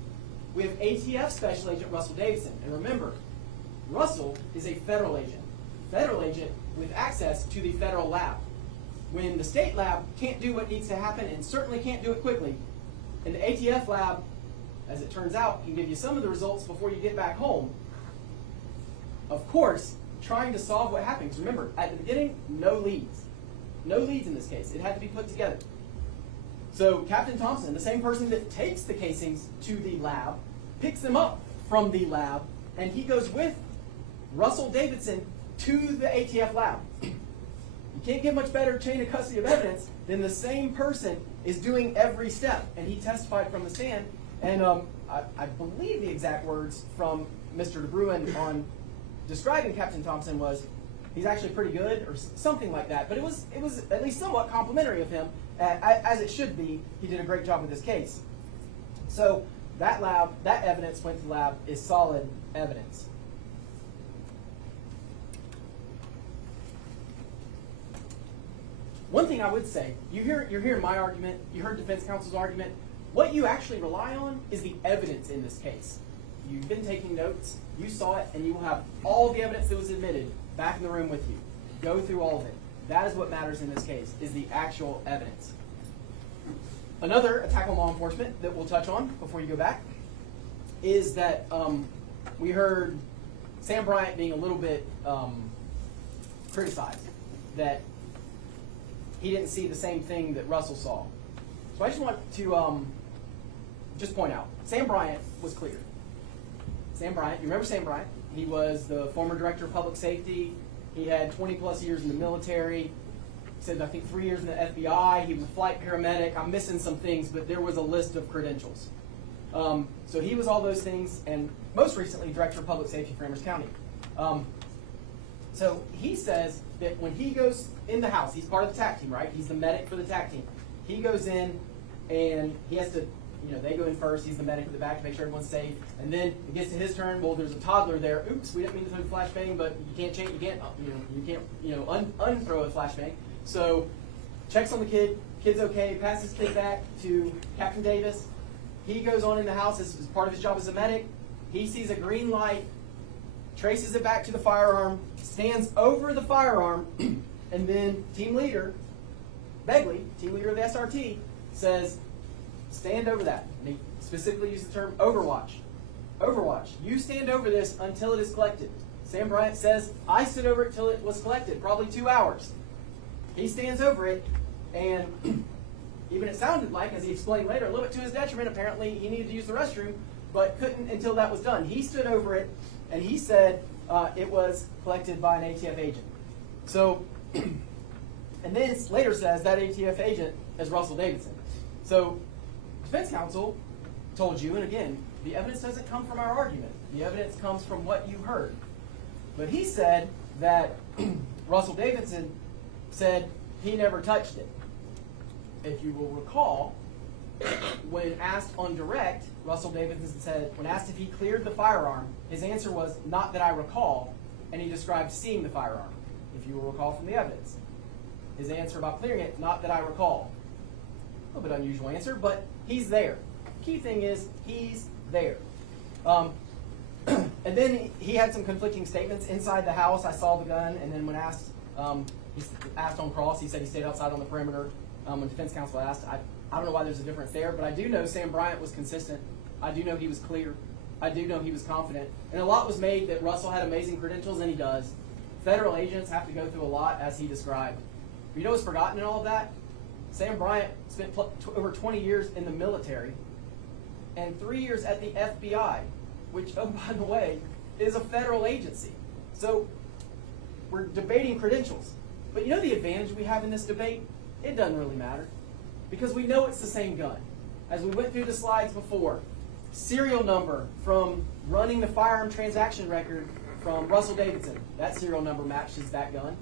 we have ATF Special Agent Russell Davidson. And remember, Russell is a federal agent with access to the federal lab. When the state lab can't do what needs to happen and certainly can't do it quickly, and the ATF lab, as it turns out, can give you some of the results before you get back home, of course, trying to solve what happens. Remember, at the beginning, no leads. No leads in this case. It had to be put together. So Captain Thompson, the same person that takes the casings to the lab, picks them up from the lab, and he goes with Russell Davidson to the ATF lab. You can't get much better chain of custody of evidence than the same person is doing every step. And he testified from the stand, and I believe the exact words from Mr. DeBruin on describing Captain Thompson was, he's actually pretty good, or something like that. But it was at least somewhat complimentary of him, as it should be. He did a great job with this case. So that evidence went to the lab is solid evidence. One thing I would say, you're hearing my argument, you heard defense counsel's argument. What you actually rely on is the evidence in this case. You've been taking notes, you saw it, and you will have all the evidence that was admitted back in the room with you. Go through all of it. That is what matters in this case, is the actual evidence. Another attack on law enforcement that we'll touch on before you go back is that we heard Sam Bryant being a little bit criticized, that he didn't see the same thing that Russell saw. So I just want to just point out, Sam Bryant was clear. Sam Bryant, you remember Sam Bryant? He was the former director of public safety. He had 20 plus years in the military. He said, I think 3 years in the FBI. He was a flight paramedic. I'm missing some things, but there was a list of credentials. So he was all those things, and most recently, director of public safety for Amherst County. So he says that when he goes in the house, he's part of the TAC team, right? He's the medic for the TAC team. He goes in and he has to, they go in first. He's the medic at the back to make sure everyone's safe. And then it gets to his turn. Well, there's a toddler there. Oops, we didn't mean to throw the flashbang, but you can't unthrow a flashbang. So checks on the kid. Kid's okay. Passes kid back to Captain Davis. He goes on in the house as part of his job as a medic. He sees a green light, traces it back to the firearm, stands over the firearm, and then team leader, Begley, team leader of the SRT, says, stand over that. And he specifically used the term overwatch. Overwatch. You stand over this until it is collected. Sam Bryant says, I stood over it till it was collected, probably 2 hours. He stands over it, and even it sounded like, as he explained later, a little bit to his detriment, apparently he needed to use the restroom. but couldn't until that was done. He stood over it, and he said it was collected by an ATF agent. So, and then later says that ATF agent is Russell Davidson. So, defense counsel told you, and again, the evidence doesn't come from our argument. The evidence comes from what you heard. But he said that Russell Davidson said he never touched it. If you will recall, when asked on direct, Russell Davidson said, when asked if he cleared the firearm, his answer was, not that I recall, and he described seeing the firearm, if you will recall from the evidence. His answer about clearing it, not that I recall. A little bit unusual answer, but he's there. Key thing is, he's there. And then he had some conflicting statements. Inside the house, I saw the gun, and then when asked, he asked on cross, he said he stayed outside on the perimeter. When defense counsel asked, I don't know why there's a difference there, but I do know Sam Bryant was consistent. I do know he was clear. I do know he was confident. And a lot was made that Russell had amazing credentials, and he does. Federal agents have to go through a lot, as he described. But you know what's forgotten in all of that? Sam Bryant spent over 20 years in the military and 3 years at the FBI, which, oh, by the way, is a federal agency. So we're debating credentials. But you know the advantage we have in this debate? It doesn't really matter, because we know it's the same gun. As we went through the slides before, serial number from running the firearm transaction record from Russell Davidson, that serial number matches that gun.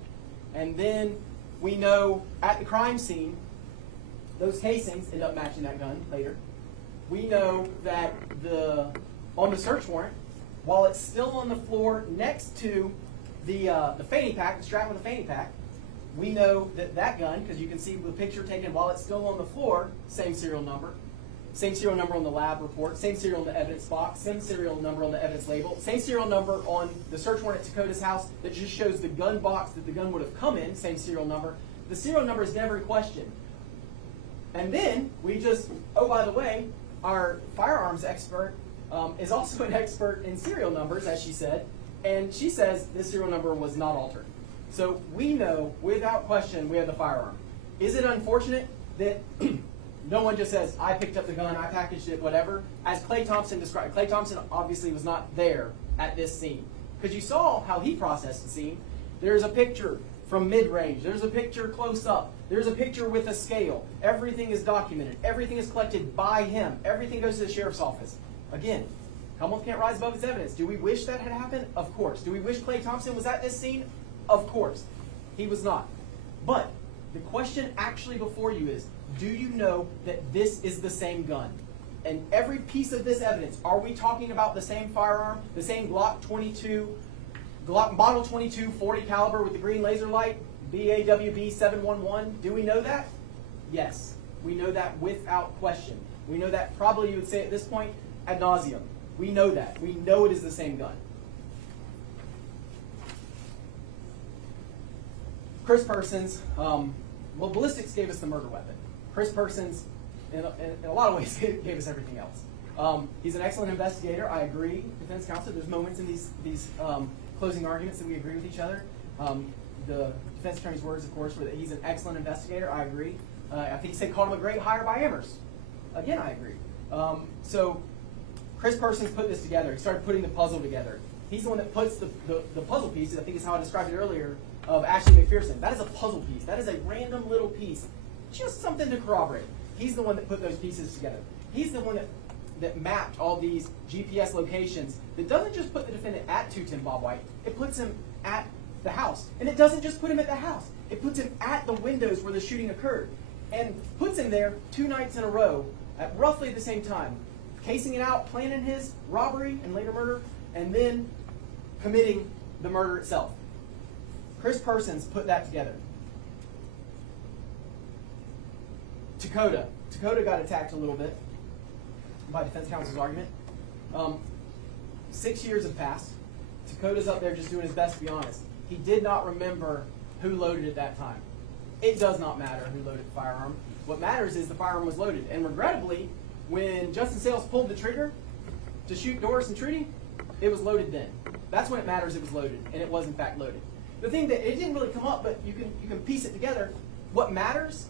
And then we know at the crime scene, those casings end up matching that gun later. We know that on the search warrant, while it's still on the floor next to the fanny pack, the strap of the fanny pack, we know that that gun, because you can see the picture taken while it's still on the floor, same serial number on the lab report, same serial on the evidence box, same serial number on the evidence label, same serial number on the search warrant at Dakota's house that just shows the gun box that the gun would have come in, same serial number. The serial number is never in question. And then we just, oh, by the way, our firearms expert is also an expert in serial numbers, as she said, and she says this serial number was not altered. So we know, without question, we have the firearm. Is it unfortunate that no one just says, I picked up the gun, I packaged it, whatever? As Clay Thompson described, Clay Thompson obviously was not there at this scene, because you saw how he processed the scene. There's a picture from mid-range. There's a picture close up. There's a picture with a scale. Everything is documented. Everything is collected by him. Everything goes to the sheriff's office. Again, Commonwealth can't rise above its evidence. Do we wish that had happened? Of course. Do we wish Clay Thompson was at this scene? Of course. He was not. But the question actually before you is, do you know that this is the same gun? And every piece of this evidence, are we talking about the same firearm, the same Glock Model 22 40 caliber with the green laser light, BAWB 711? Do we know that? Yes. We know that without question. We know that probably you would say at this point ad nauseum. We know that. We know it is the same gun. Chris Persons, well, ballistics gave us the murder weapon. Chris Persons, in a lot of ways, gave us everything else. He's an excellent investigator. I agree, defense counsel. There's moments in these closing arguments that we agree with each other. The defense attorney's words, of course, were that he's an excellent investigator. I agree. I think he said called him a great hire by Amherst. Again, I agree. So Chris Persons put this together. He started putting the puzzle together. He's the one that puts the puzzle pieces, I think is how I described it earlier, of Ashley McPherson. That is a puzzle piece. That is a random little piece. Just something to corroborate. He's the one that put those pieces together. He's the one that mapped all these GPS locations that doesn't just put the defendant at 210 Bob White, it puts him at the house. And it doesn't just put him at the house, it puts him at the windows where the shooting occurred. And puts him there 2 nights in a row at roughly the same time, casing it out, planning his robbery and later murder, and then committing the murder itself. Chris Persons put that together. Dakota got attacked a little bit by defense counsel's argument. 6 years have passed. Dakota's up there just doing his best to be honest. He did not remember who loaded at that time. It does not matter who loaded the firearm. What matters is the firearm was loaded. And regrettably, when Justin Sales pulled the trigger to shoot Doris and Trudy, it was loaded then. That's when it matters it was loaded, and it was in fact loaded. The thing that, it didn't really come up, but you can piece it together. What matters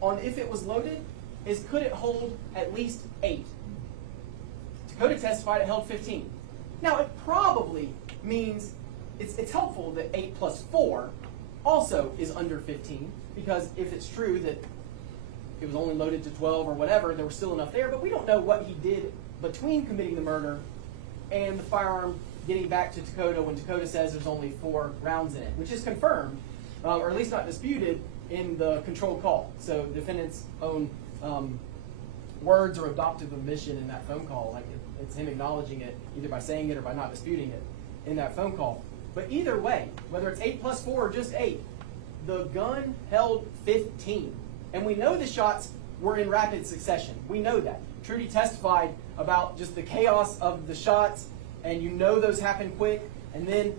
on if it was loaded is could it hold at least 8? Dakota testified it held 15. Now, it probably means it's helpful that 8 plus 4 also is under 15, because if it's true that it was only loaded to 12 or whatever, there was still enough there, but we don't know what he did between committing the murder and the firearm getting back to Dakota when Dakota says there's only 4 rounds in it, which is confirmed, or at least not disputed, in the controlled call. So the defendant's own words are adoptive omission in that phone call. Like it's him acknowledging it either by saying it or by not disputing it in that phone call. But either way, whether it's 8 plus 4 or just 8, the gun held 15. And we know the shots were in rapid succession. We know that. Trudy testified about just the chaos of the shots, and you know those happened quick, and then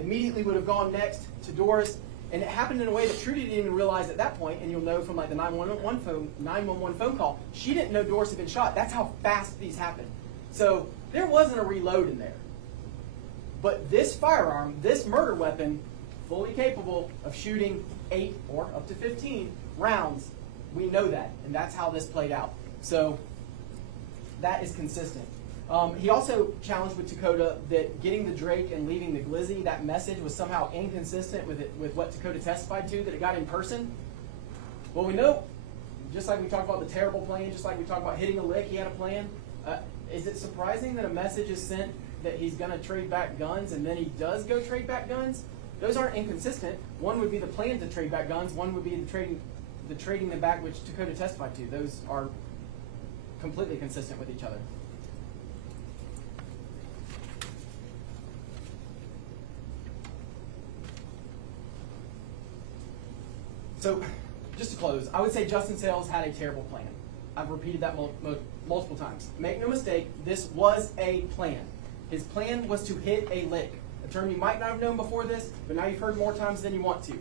immediately would have gone next to Doris. And it happened in a way that Trudy didn't even realize at that point, and you'll know from like the 911 phone call, she didn't know Doris had been shot. That's how fast these happened. So there wasn't a reload in there. But this firearm, this murder weapon, fully capable of shooting 8 or up to 15 rounds, we know that, and that's how this played out. So that is consistent. He also challenged with Dakota that getting the Drake and leaving the Glizzy, that message was somehow inconsistent with what Dakota testified to, that it got in person. Well, we know, just like we talked about the terrible plan, just like we talked about hitting a lick, he had a plan. Is it surprising that a message is sent that he's going to trade back guns and then he does go trade back guns? Those aren't inconsistent. One would be the plan to trade back guns. One would be the trading them back, which Dakota testified to. Those are completely consistent with each other. So, just to close, I would say Justin Sales had a terrible plan. I've repeated that multiple times. Make no mistake, this was a plan. His plan was to hit a lick. A term you might not have known before this, but now you've heard more times than you want to.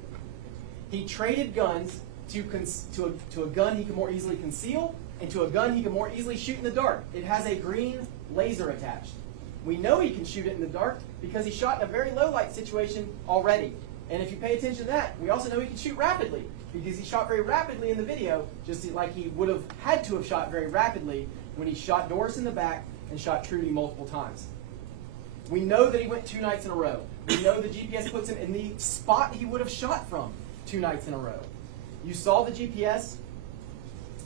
He traded guns to a gun he could more easily conceal and to a gun he could more easily shoot in the dark. It has a green laser attached. We know he can shoot it in the dark because he shot in a very low light situation already. And if you pay attention to that, we also know he can shoot rapidly because he shot very rapidly in the video, just like he would have had to have shot very rapidly when he shot Doris in the back and shot Trudy multiple times. We know that he went 2 nights in a row. We know the GPS puts him in the spot he would have shot from 2 nights in a row. You saw the GPS,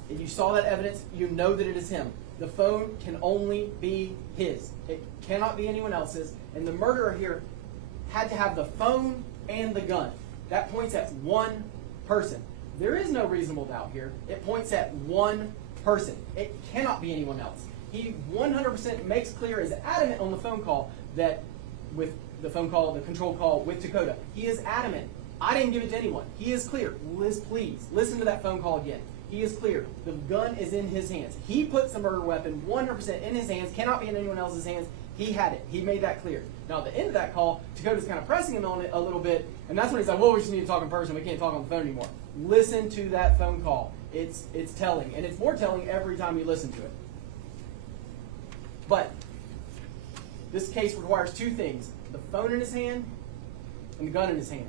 and you saw that evidence, you know that it is him. The phone can only be his. It cannot be anyone else's. And the murderer here had to have the phone and the gun. That points at one person. There is no reasonable doubt here. It points at one person. It cannot be anyone else. He 100% makes clear, is adamant on the phone call, that with the phone call, the control call with Dakota, he is adamant. I didn't give it to anyone. He is clear. Liz, please, listen to that phone call again. He is clear. The gun is in his hands. He puts the murder weapon 100% in his hands, cannot be in anyone else's hands. He had it. He made that clear. Now, at the end of that call, Dakota's kind of pressing him on it a little bit, and that's when he's like, well, we just need to talk in person. We can't talk on the phone anymore. Listen to that phone call. It's telling, and it's more telling every time you listen to it. But this case requires 2 things: the phone in his hand and the gun in his hand.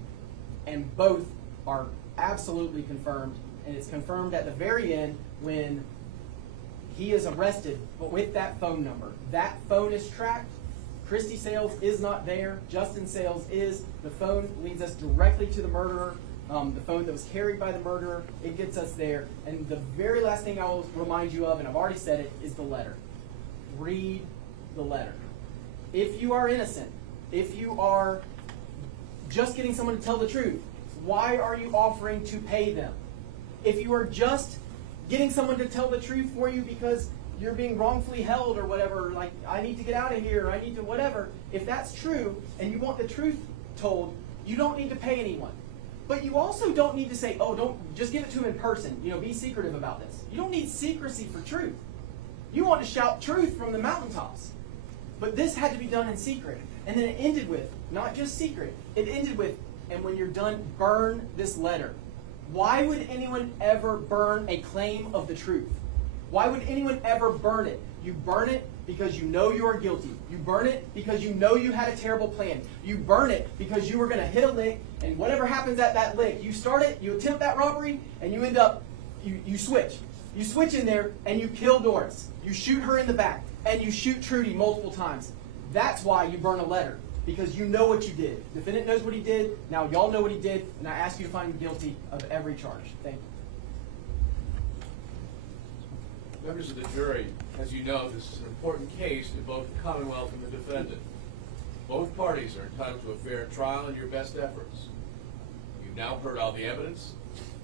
And both are absolutely confirmed, and it's confirmed at the very end when he is arrested, but with that phone number. That phone is tracked. Christy Sales is not there. Justin Sales is. The phone leads us directly to the murderer. The phone that was carried by the murderer, it gets us there. And the very last thing I will remind you of, and I've already said it, is the letter. Read the letter. If you are innocent, if you are just getting someone to tell the truth, why are you offering to pay them? If you are just getting someone to tell the truth for you because you're being wrongfully held or whatever, like, I need to get out of here, I need to whatever, if that's true and you want the truth told, you don't need to pay anyone. But you also don't need to say, oh, don't just give it to him in person. Be secretive about this. You don't need secrecy for truth. You want to shout truth from the mountaintops. But this had to be done in secret. And then it ended with, not just secret, it ended with, and when you're done, burn this letter. Why would anyone ever burn a claim of the truth? Why would anyone ever burn it? You burn it because you know you are guilty. You burn it because you know you had a terrible plan. You burn it because you were going to hit a lick, and whatever happens at that lick, you start it, you attempt that robbery, and you end up, you switch. You switch in there and you kill Doris. You shoot her in the back and you shoot Trudy multiple times. That's why you burn a letter, because you know what you did. Defendant knows what he did. Now y'all know what he did, and I ask you to find him guilty of every charge. Thank you. Members of the jury, as you know, this is an important case to both the Commonwealth and the defendant. Both parties are entitled to a fair trial and your best efforts. You've now heard all the evidence,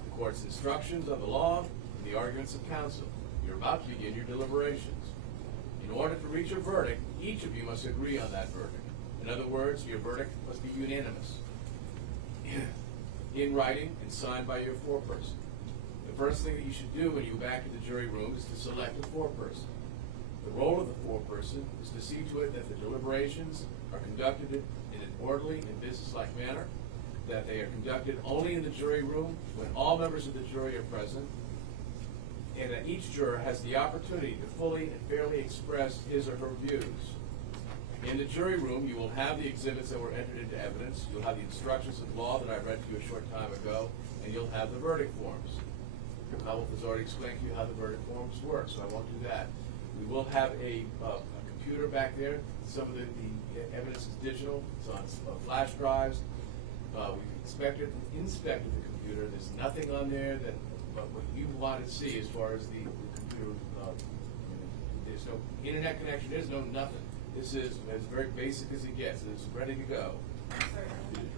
the court's instructions on the law, and the arguments of counsel. You're about to begin your deliberations. In order to reach a verdict, each of you must agree on that verdict. In other words, your verdict must be unanimous, in writing and signed by your foreperson. The first thing that you should do when you go back to the jury room is to select a foreperson. The role of the foreperson is to see to it that the deliberations are conducted in an orderly and businesslike manner, that they are conducted only in the jury room when all members of the jury are present, and that each juror has the opportunity to fully and fairly express his or her views. In the jury room, you will have the exhibits that were entered into evidence, you'll have the instructions of law that I read to you a short time ago, and you'll have the verdict forms. Commonwealth has already explained to you how the verdict forms work, so I won't do that. We will have a computer back there. Some of the evidence is digital. It's on flash drives. We've inspected the computer. There's nothing on there that what you want to see as far as the computer. There's no internet connection. There's no nothing. This is as very basic as it gets. It's ready to go. All right.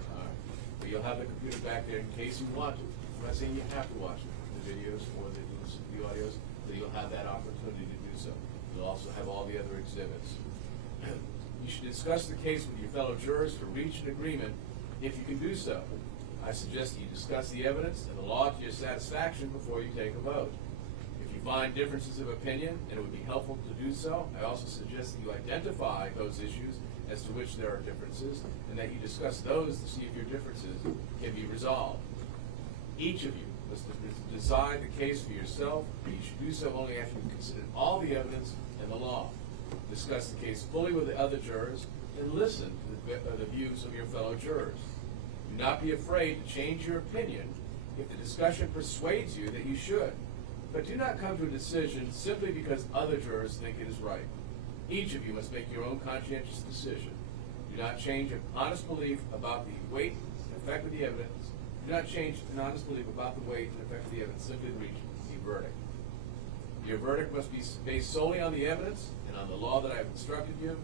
But you'll have the computer back there in case you want to. I'm not saying you have to watch it, the videos or the audios, but you'll have that opportunity to do so. You'll also have all the other exhibits. You should discuss the case with your fellow jurors to reach an agreement if you can do so. I suggest that you discuss the evidence and the law to your satisfaction before you take a vote. If you find differences of opinion, and it would be helpful to do so, I also suggest that you identify those issues as to which there are differences, and that you discuss those to see if your differences can be resolved. Each of you must decide the case for yourself, but you should do so only after you've considered all the evidence and the law. Discuss the case fully with the other jurors, and listen to the views of your fellow jurors. Do not be afraid to change your opinion if the discussion persuades you that you should. But do not come to a decision simply because other jurors think it is right. Each of you must make your own conscientious decision. Do not change an honest belief about the weight and effect of the evidence. Do not change an honest belief about the weight and effect of the evidence simply to reach a verdict. Your verdict must be based solely on the evidence and on the law that I have instructed you.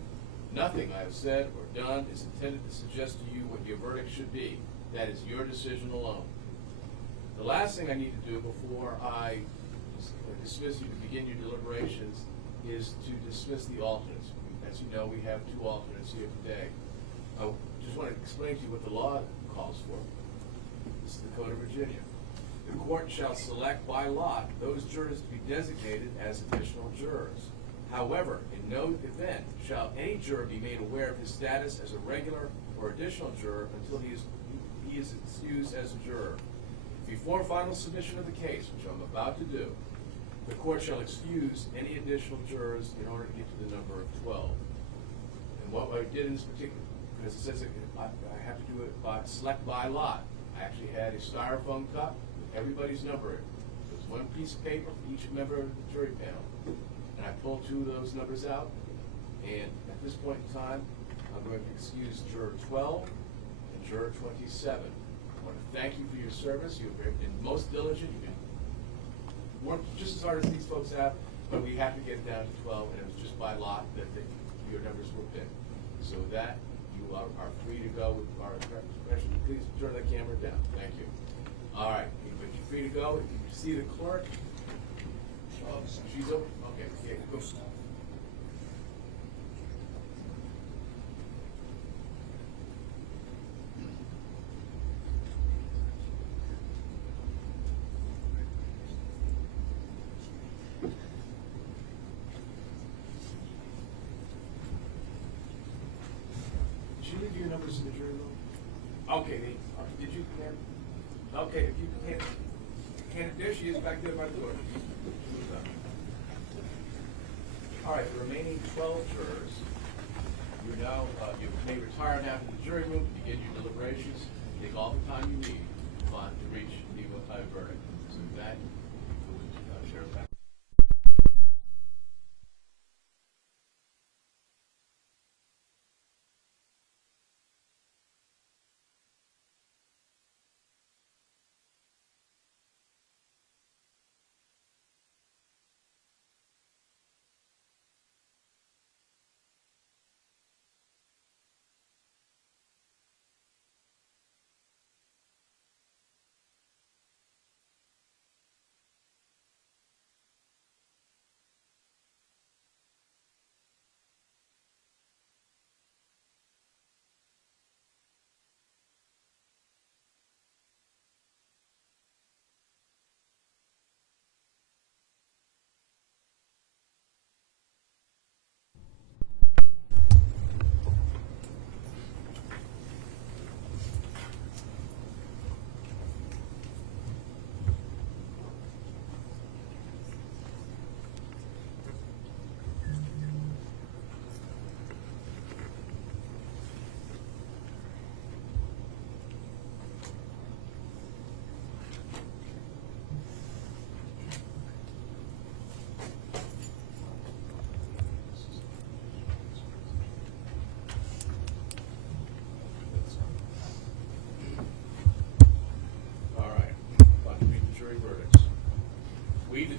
Nothing I have said or done is intended to suggest to you what your verdict should be. That is your decision alone. The last thing I need to do before I dismiss you to begin your deliberations is to dismiss the alternates. As you know, we have two alternates here today. I just want to explain to you what the law calls for. This is the Code of Virginia. The court shall select by lot those jurors to be designated as additional jurors. However, in no event shall any juror be made aware of his status as a regular or additional juror until he is excused as a juror. Before final submission of the case, which I'm about to do, the court shall excuse any additional jurors in order to get to the number of 12. And what I did in this particular, because it says I have to do it by select by lot. I actually had a styrofoam cup with everybody's number in it. There's one piece of paper for each member of the jury panel. And I pulled two of those numbers out. And at this point in time, I'm going to excuse juror 12 and juror 27. I want to thank you for your service. You've been most diligent. You've been worked just as hard as these folks have, but we have to get it down to 12, and it was just by lot that your numbers were picked. So with that, you are free to go with our question. Please turn the camera down. Thank you. All right, but you're free to go. If you see the clerk, she's over. Okay, yeah, go. Did you leave your numbers in the jury room? Okay, did you? Okay, if you can't, there she is back there by the door. All right, the remaining 12 jurors, you may retire now to the jury room to begin your deliberations. Take all the time you need to reach the verdict. So with that, Sheriff back.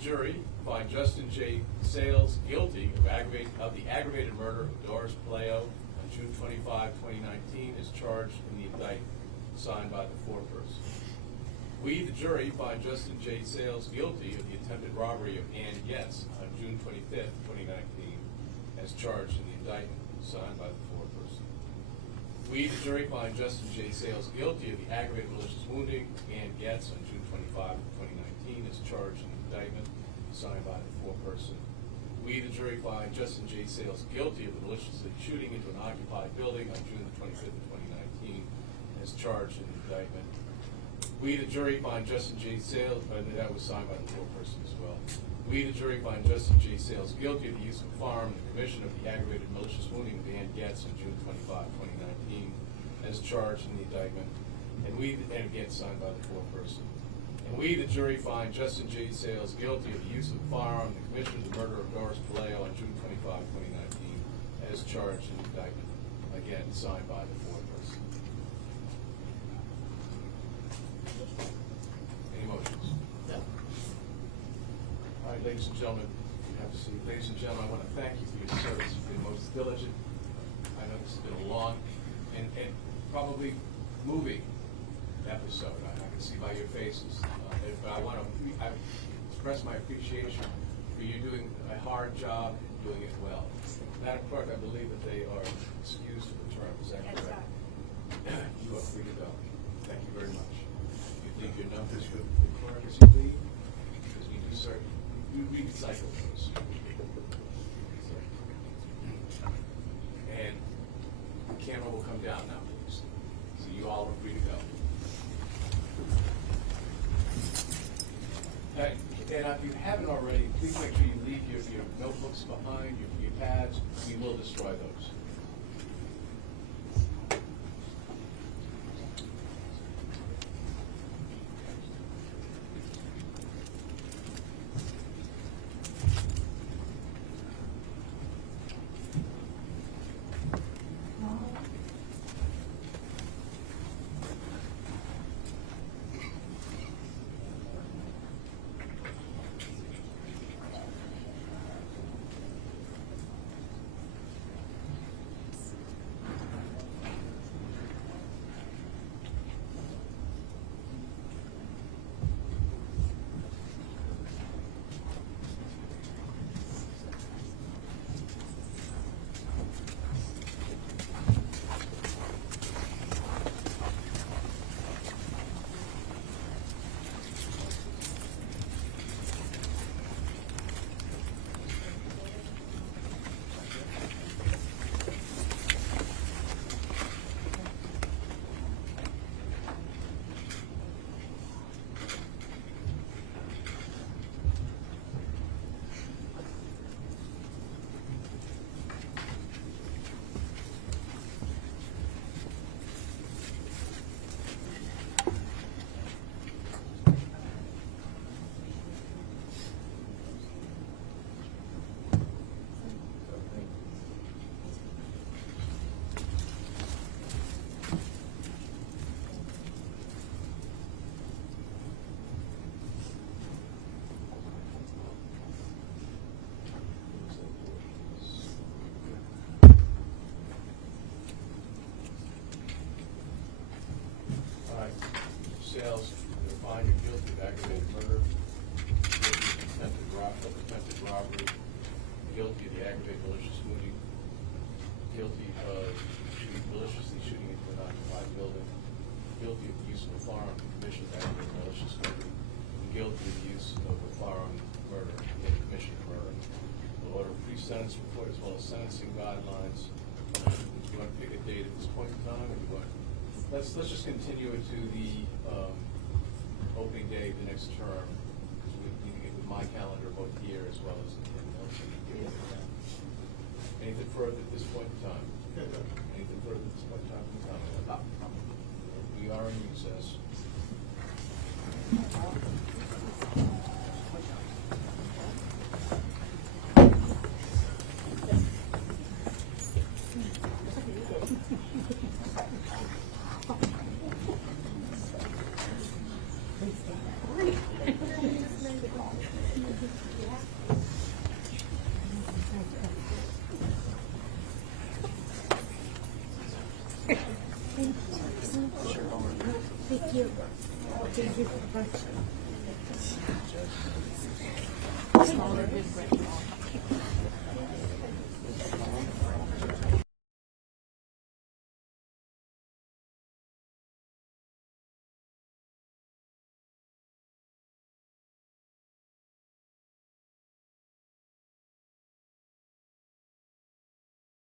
jury find Justin J. Sales guilty of the aggravated murder of Doris Puleio on June 25, 2019, as charged in the indictment signed by the foreperson. We, the jury, find Justin J. Sales guilty of the attempted robbery of Ann Goetz on June 25, 2019, as charged in the indictment signed by the foreperson. We, the jury, find Justin J. Sales guilty of the aggravated malicious wounding of Ann Goetz on June 25, 2019, as charged in the indictment signed by the foreperson. We, the jury, find Justin J. Sales guilty of the malicious shooting into an occupied building on June 25, 2019, as charged in the indictment. We, the jury, find Justin J. Sales, and that was signed by the foreperson as well. We, the jury, find Justin J. Sales guilty of the use of a firearm in the commission of the aggravated malicious wounding of Ann Goetz on June 25, 2019, as charged in the indictment, and again signed by the foreperson. And we, the jury, find Justin J. Sales guilty of the use of a firearm in the commission of the murder of Doris Puleio on June 25, 2019, as charged in the indictment, again signed by the foreperson. Any motions? No. All right, ladies and gentlemen, you have to see. Ladies and gentlemen, I want to thank you for your service. You've been most diligent. I know this has been a long and probably moving episode. I can see by your faces. But I want to express my appreciation for you doing a hard job and doing it well. Madam Clerk, I believe that they are excused for the term. Is that correct? You are free to go. Thank you very much. You leave your numbers with the clerk as you leave, because we do you recycle those. And the camera will come down now, please. So you all are free to go. And if you haven't already, please make sure you leave your notebooks behind, your pads. We will destroy those. Sales, you're fine, you're guilty of aggravated murder, attempted robbery, guilty of the aggravated malicious wounding, guilty of maliciously shooting into an occupied building, guilty of the use of a firearm in the commission of aggravated malicious wounding, and guilty of the use of a firearm murder in the commission of murder. We'll order a pre-sentence report as well as sentencing guidelines. Do you want to pick a date at this point in time, or do you want? Let's just continue it to the opening day of the next term, because we need to get with my calendar both here as well as in Nelson. Anything further at this point in time? Anything further at this point in time? We are in recess. Thank you. Thank you very much.